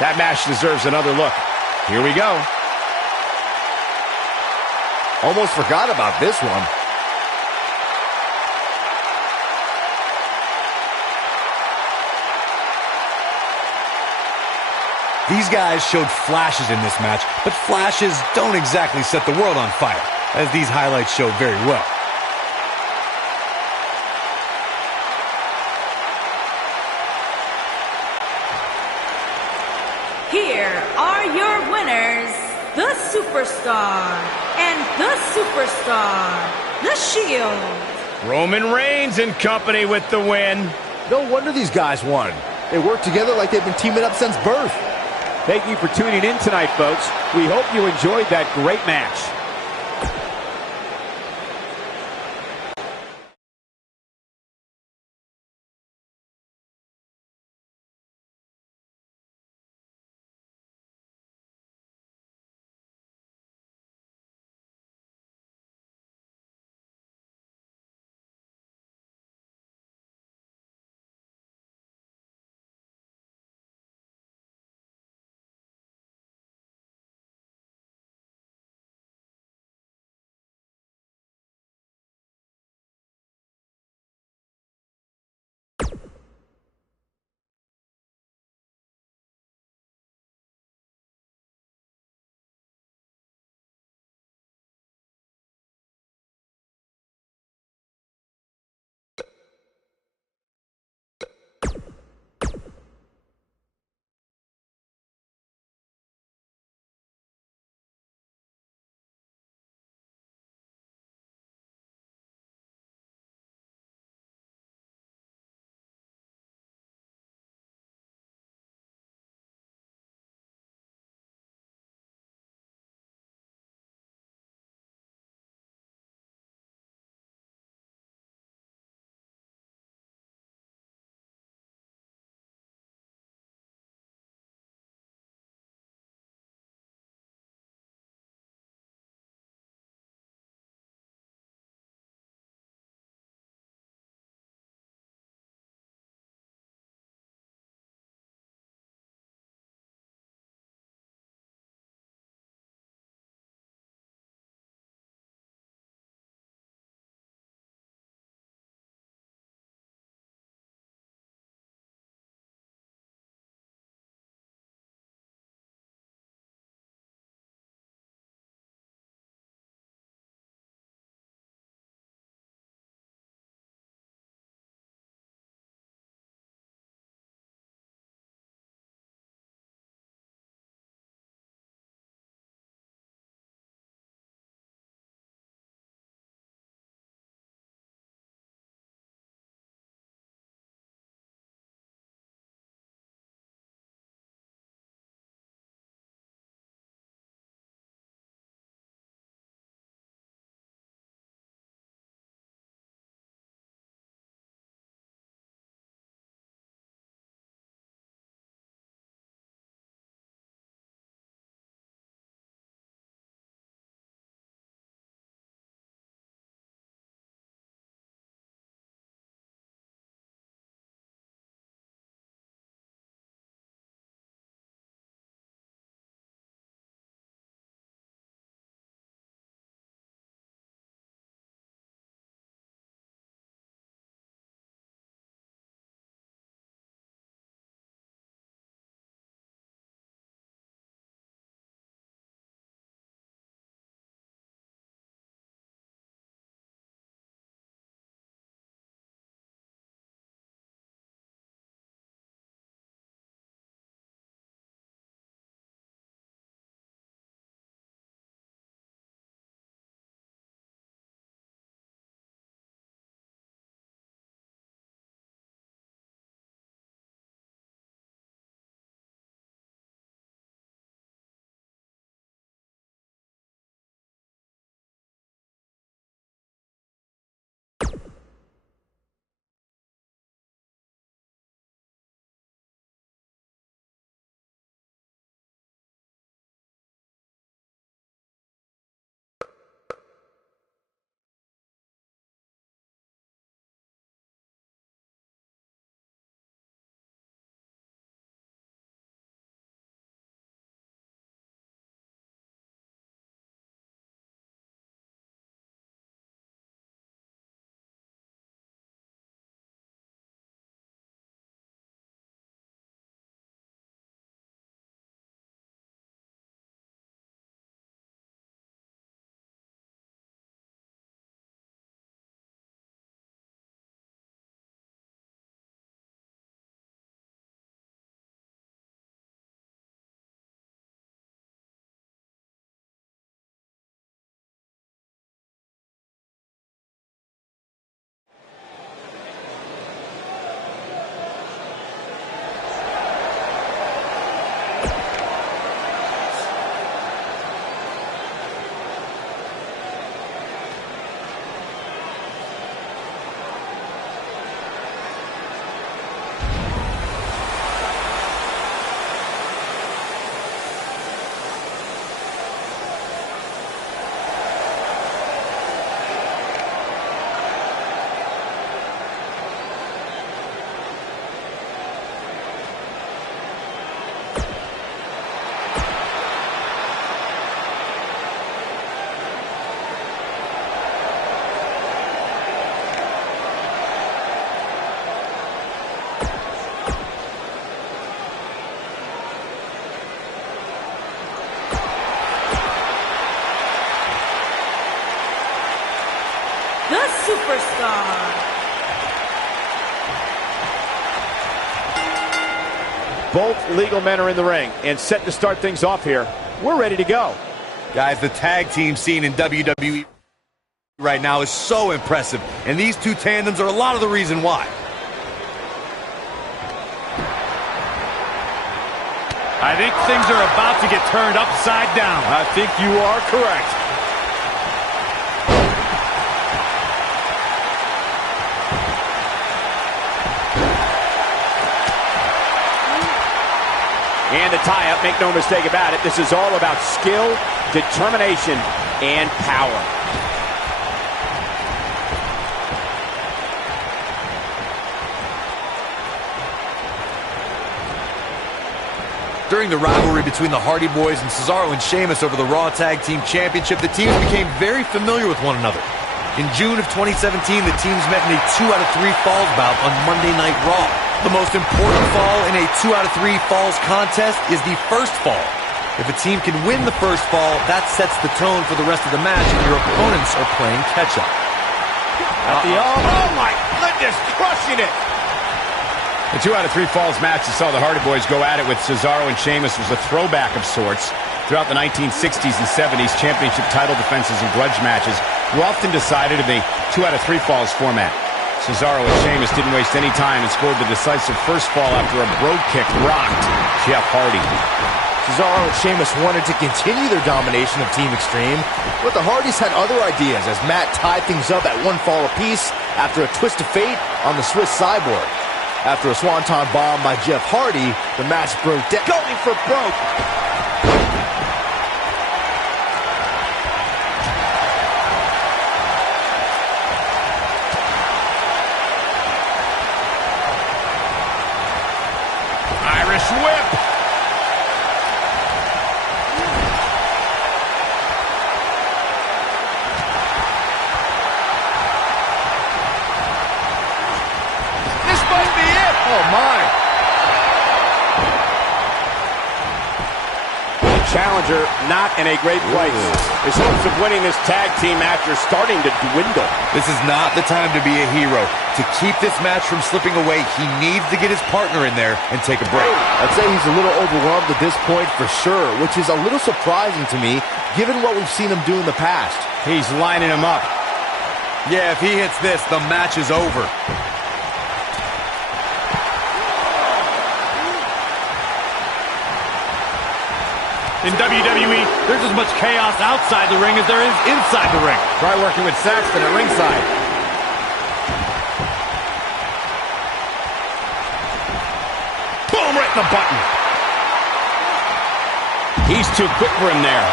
That match deserves another look. Here we go. Almost forgot about this one. These guys showed flashes in this match, but flashes don't exactly set the world on fire, as these highlights show very well. Here are your winners, the Superstar and the Superstar, the Shield. Roman Reigns and company with the win. No wonder these guys won. They work together like they've been teaming up since birth. Thank you for tuning in tonight, folks. We hope you enjoyed that great match. superstar. Both legal men are in the ring and set to start things off here. We're ready to go. Guys, the tag team scene in WWE right now is so impressive, and these two tandems are a lot of the reason why. I think things are about to get turned upside down. I think you are correct. And the tie-up, make no mistake about it, this is all about skill, determination, and power. During the rivalry between the Hardy Boys and Cesaro and Sheamus over the Raw Tag Team Championship, the teams became very familiar with one another. In June of 2017, the teams met in a 2 out of 3 falls bout on Monday Night Raw. The most important fall in a 2 out of 3 falls contest is the first fall. If a team can win the first fall, that sets the tone for the rest of the match, and your opponents are playing catch-up. Oh my goodness, crushing it! The 2 out of 3 falls match that saw the Hardy Boys go at it with Cesaro and Sheamus was a throwback of sorts. Throughout the 1960s and 70s, championship title defenses and grudge matches were often decided in the 2 out of 3 falls format. Cesaro and Sheamus didn't waste any time and scored the decisive first fall after a brogue kick rocked Jeff Hardy. Cesaro and Sheamus wanted to continue their domination of Team Extreme, but the Hardys had other ideas as Matt tied things up at 1 fall apiece after a twist of fate on the Swiss Cyborg. After a swanton bomb by Jeff Hardy, the match broke down. Going for broke. Irish whip. Oh, my. The challenger not in a great place. His hopes of winning this tag team match are starting to dwindle. This is not the time to be a hero. To keep this match from slipping away, he needs to get his partner in there and take a break. I'd say he's a little overwhelmed at this point for sure, which is a little surprising to me, given what we've seen him do in the past. He's lining him up. Yeah, if he hits this, the match is over. In WWE, there's as much chaos outside the ring as there is inside the ring. Try working with Saxton at ringside. Boom, right in the button. He's too quick for him there.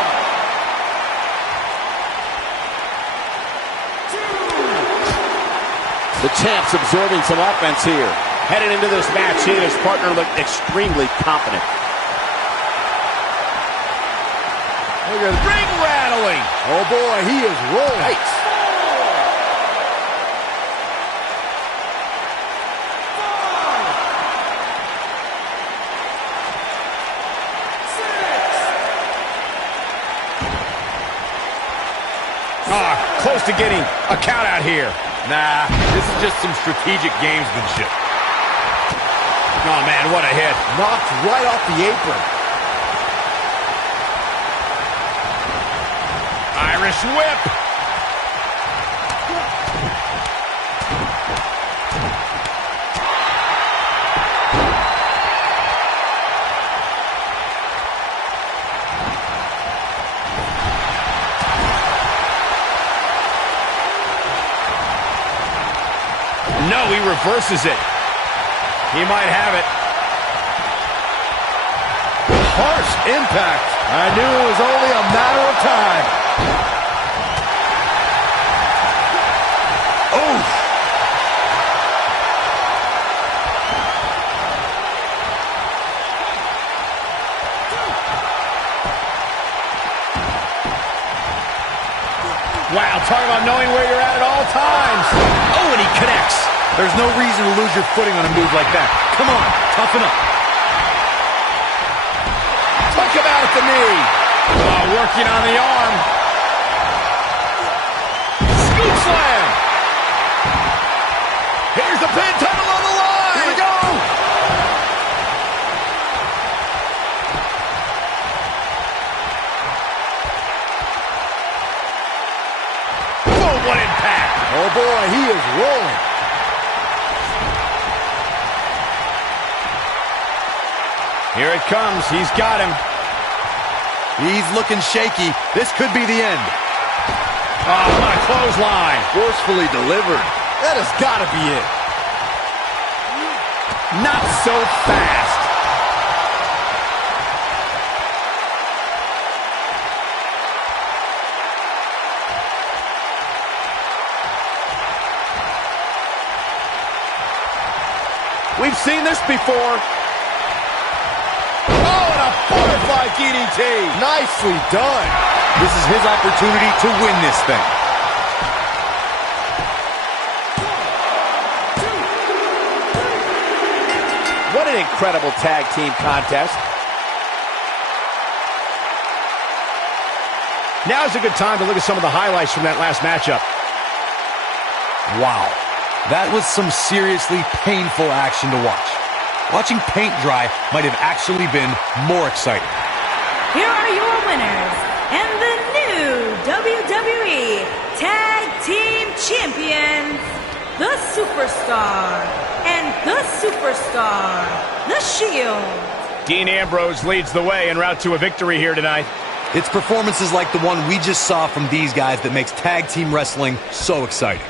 The champ's absorbing some offense here. Headed into this match, he and his partner look extremely confident. Look at the ring rattling. Oh boy, he is rolling. Nice. Close to getting a count out here. Nah, this is just some strategic gamesmanship. Oh, man, what a hit. Knocked right off the apron. Irish whip. No, he reverses it. He might have it. Harsh impact. I knew it was only a matter of time. Oof. Wow, talk about knowing where you're at all times. Oh, and he connects. There's no reason to lose your footing on a move like that. Come on, toughen up. Took him out at the knee. Working on the arm. Scoop slam. the pin, title on the line. Here we go. Boom, what impact. Oh boy, he is rolling. Here it comes. He's got him. He's looking shaky. This could be the end. Oh, what a clothesline. Forcefully delivered. That has got to be it. Not so fast. We've seen this before. Oh, and a butterfly DDT. Nicely done. This is his opportunity to win this thing. What an incredible tag team contest. Now's a good time to look at some of the highlights from that last matchup. Wow. That was some seriously painful action to watch. Watching paint dry might have actually been more exciting. Here are your winners and the new WWE Tag Team Champions, the Superstar and the Superstar, the Shield. Dean Ambrose leads the way en route to a victory here tonight. It's performances like the one we just saw from these guys that makes tag team wrestling so exciting.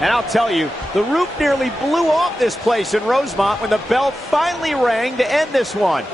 And I'll tell you, the roof nearly blew off this place in Rosemont when the bell finally rang to end this one.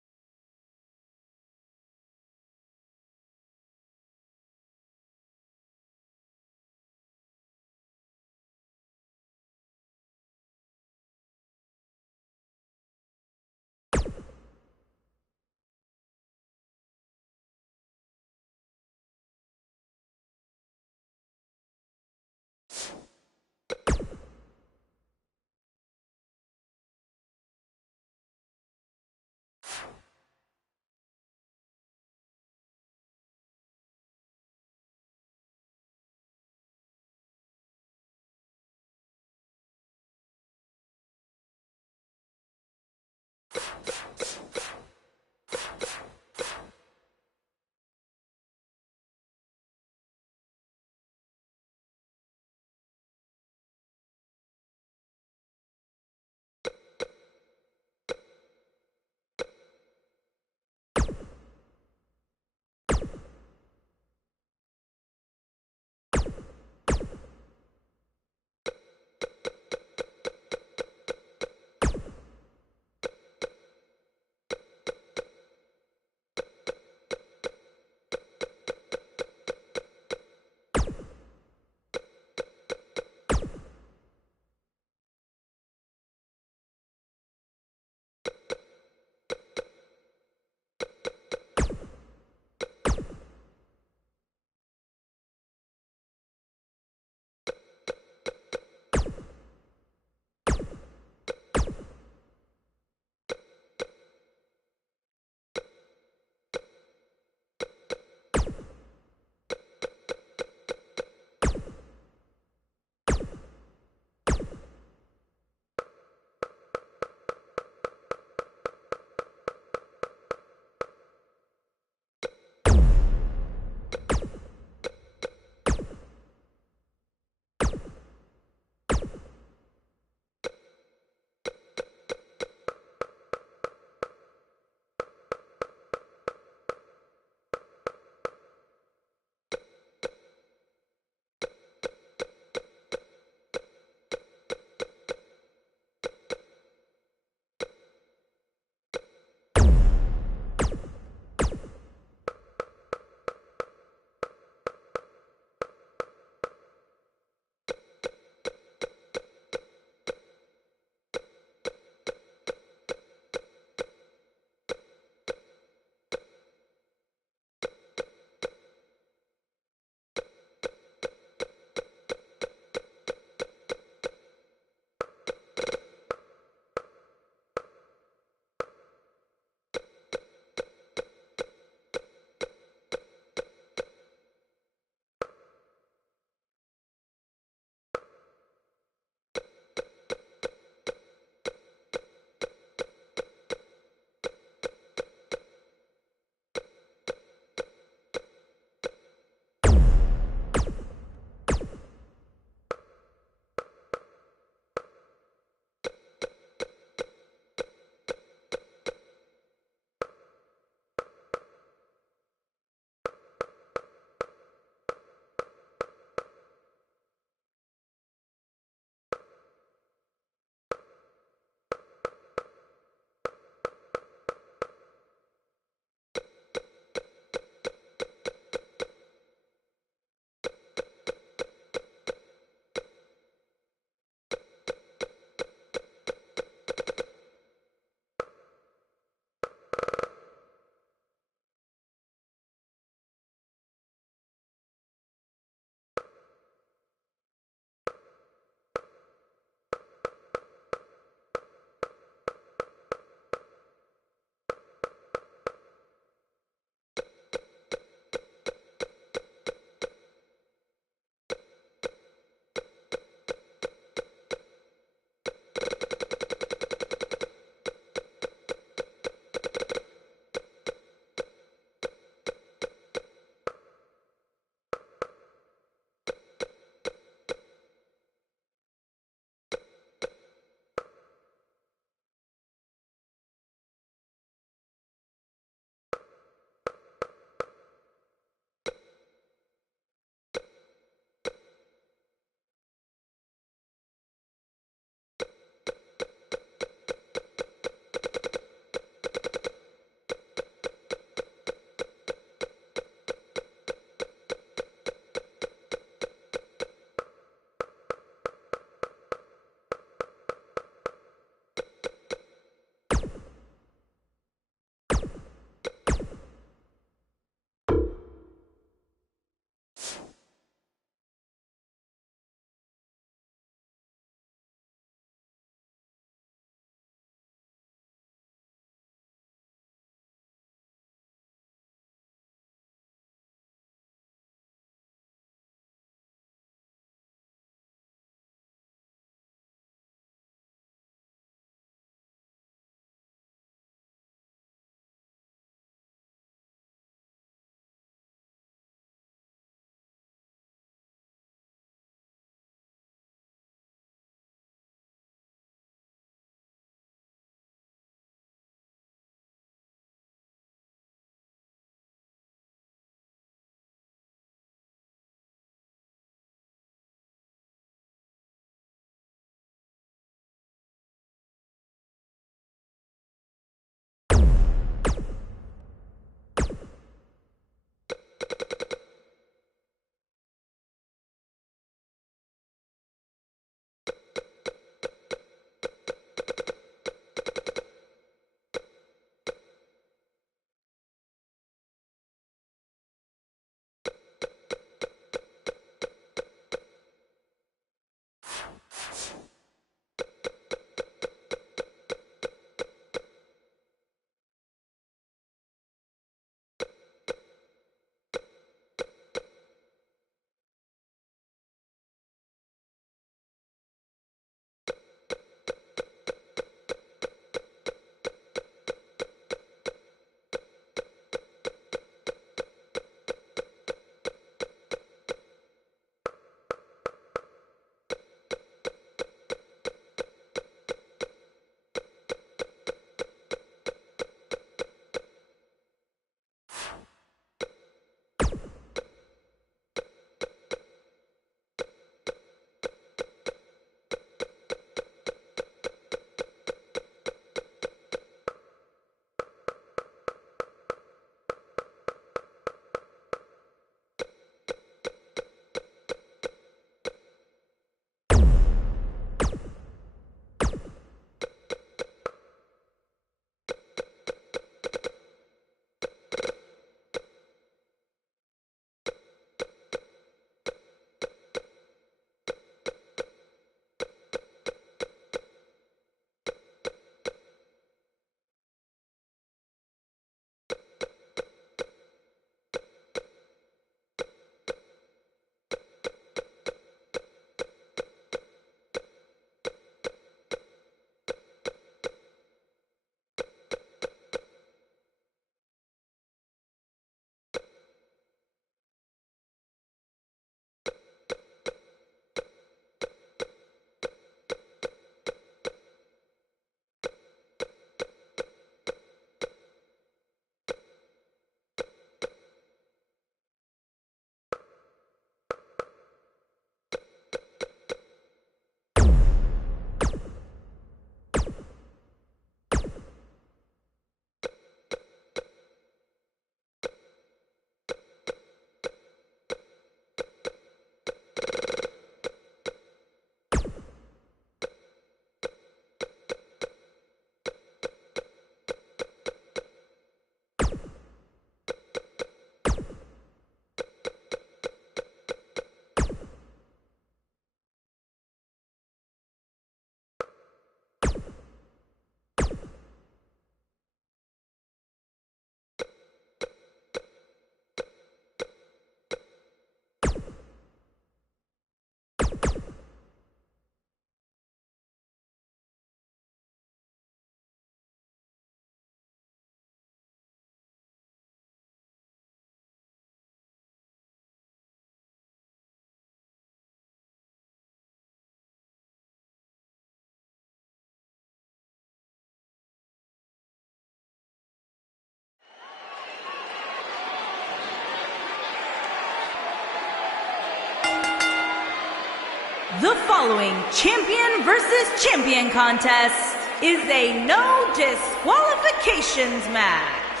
The following champion versus champion contest is a no disqualifications match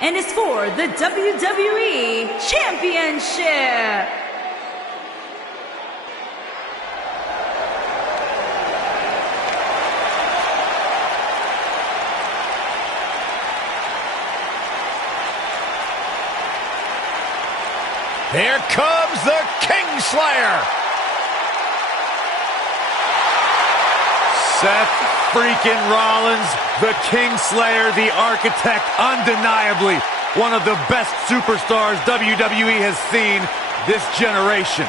and is for the WWE Championship. Here comes the Kingslayer. Seth freaking Rollins, the Kingslayer, the Architect, undeniably one of the best superstars WWE has seen this generation.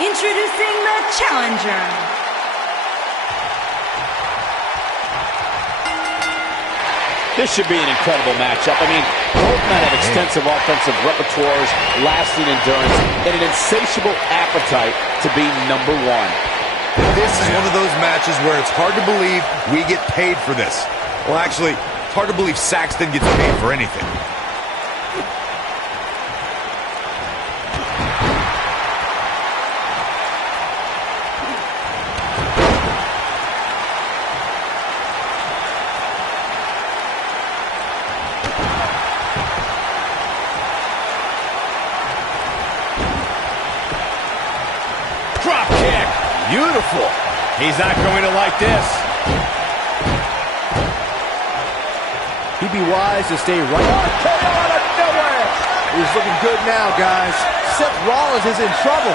Introducing the challenger. This should be an incredible matchup. I mean, both men have extensive offensive repertoires, lasting endurance, and an insatiable appetite to be number one. This is one of those matches where it's hard to believe we get paid for this. Well, actually, it's hard to believe Saxton gets paid for anything. Beautiful. He's not going to like this. He'd be wise to stay right on. KO out of nowhere. He's looking good now, guys. Seth Rollins is in trouble.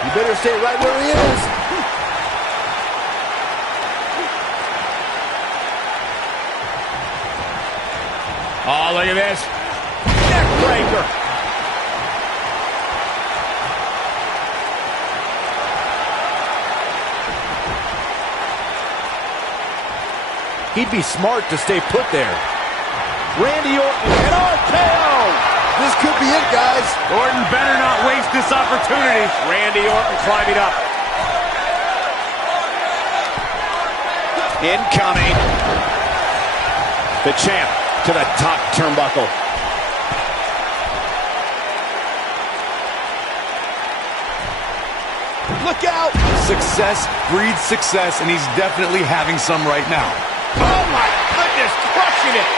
You better stay right where he is. Oh, look at this. Neckbreaker. He'd be smart to stay put there. Randy Orton, an RKO. This could be it, guys. Orton better not waste this opportunity. Randy Orton climbing up. Incoming. The champ to the top turnbuckle. Look out! Success breeds success, and he's definitely having some right now. Oh my goodness, crushing it.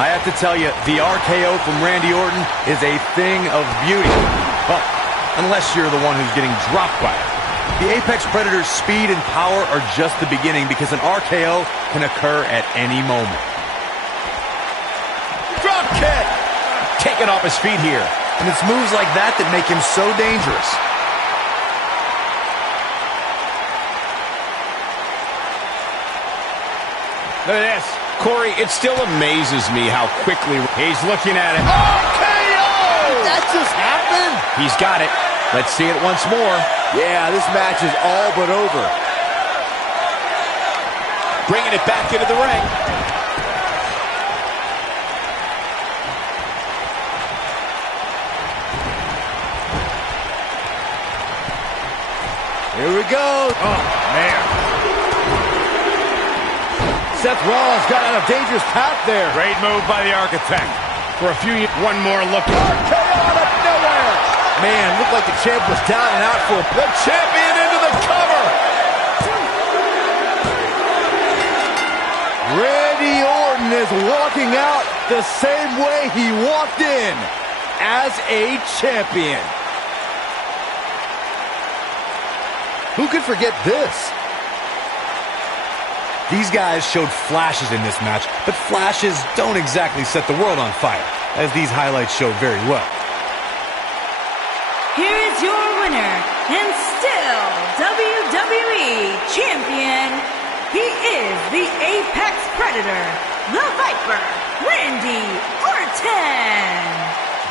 I have to tell you, the RKO from Randy Orton is a thing of beauty. Well, unless you're the one who's getting dropped by it. The Apex Predator's speed and power are just the beginning because an RKO can occur at any moment. Drop kick. Taken off his feet here. And it's moves like that that make him so dangerous. Look at this. Corey, it still amazes me how quickly he's looking at it. RKO! That just happened? He's got it. Let's see it once more. Yeah, this match is all but over. Bringing it back into the ring. Here we go. Oh, man. Seth Rollins got on a dangerous path there. Great move by the Architect. For a few, one more look. RKO out of nowhere. Man, looked like the champ was down and out for The champion into the cover. Randy Orton is walking out the same way he walked in, as a champion. Who could forget this? These guys showed flashes in this match, but flashes don't exactly set the world on fire, as these highlights show very well. Here is your winner, and still WWE Champion. He is the Apex Predator, the Viper, Randy Orton.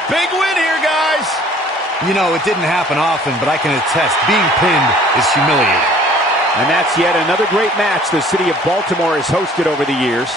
Big win here, guys. You know, it didn't happen often, but I can attest, being pinned is humiliating. And that's yet another great match the city of Baltimore has hosted over the years.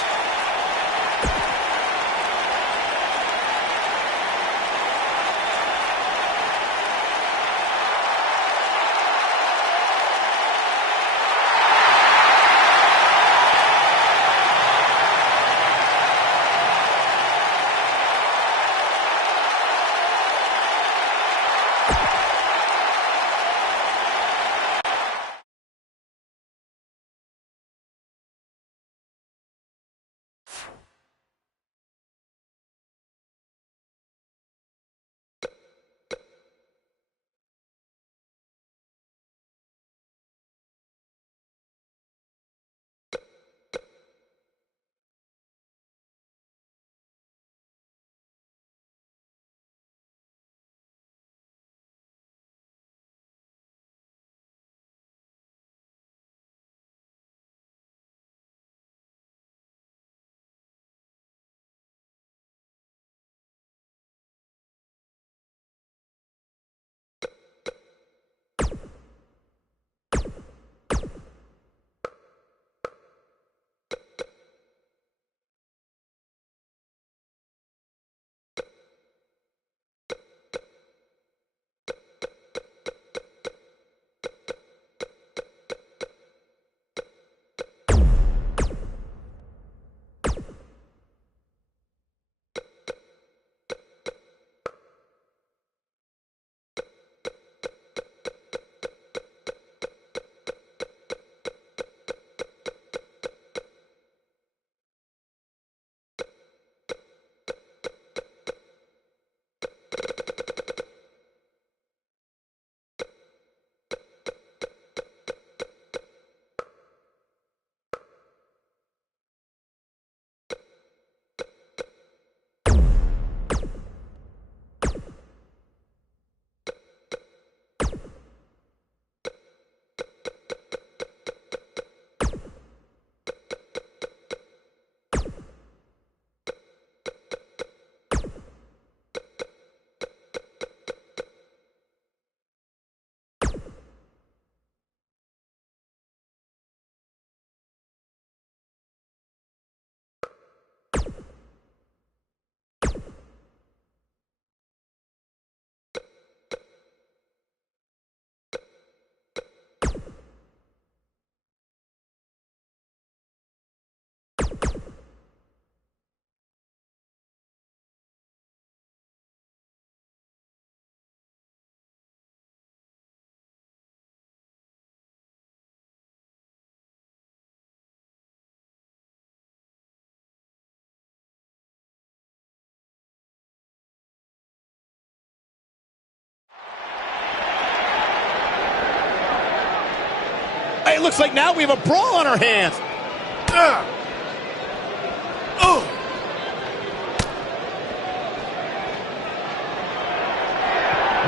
It looks like now we have a brawl on our hands.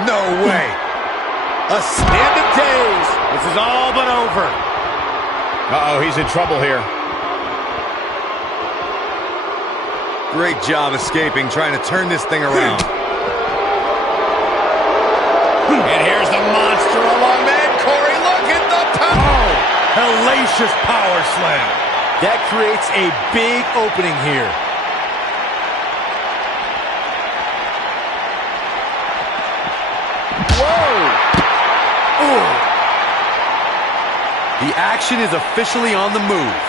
No way. A stand of days. This is all but over. Uh-oh, he's in trouble here. Great job escaping, trying to turn this thing around. And here's the monster along man. Corey, look at the power. Hellacious power slam. That creates a big opening here. Whoa! Ooh. The action is officially on the move.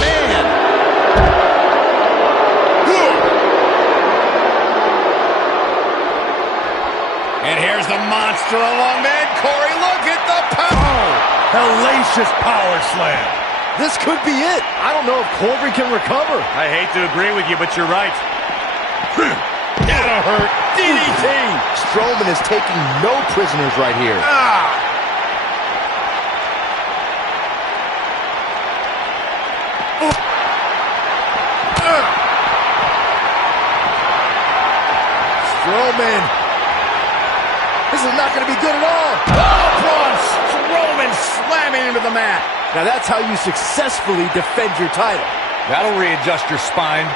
Man! And here's the monster along man. Corey, look at the power. Hellacious power slam. This could be it. I don't know if Corbin can recover. I hate to agree with you, but you're right. That'll hurt. DDT. Strowman is taking no prisoners right here. Strowman. This is not going to be good at all. Oh, Braun Strowman slamming into the mat. Now that's how you successfully defend your title. That'll readjust your spine.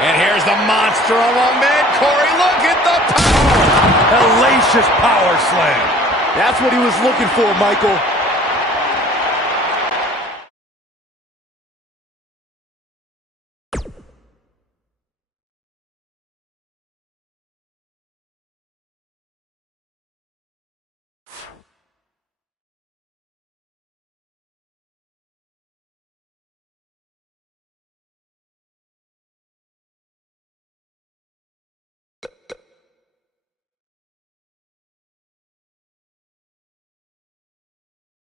And here's the monster among men. Corey, look at the power. Hellacious power slam. That's what he was looking for, Michael.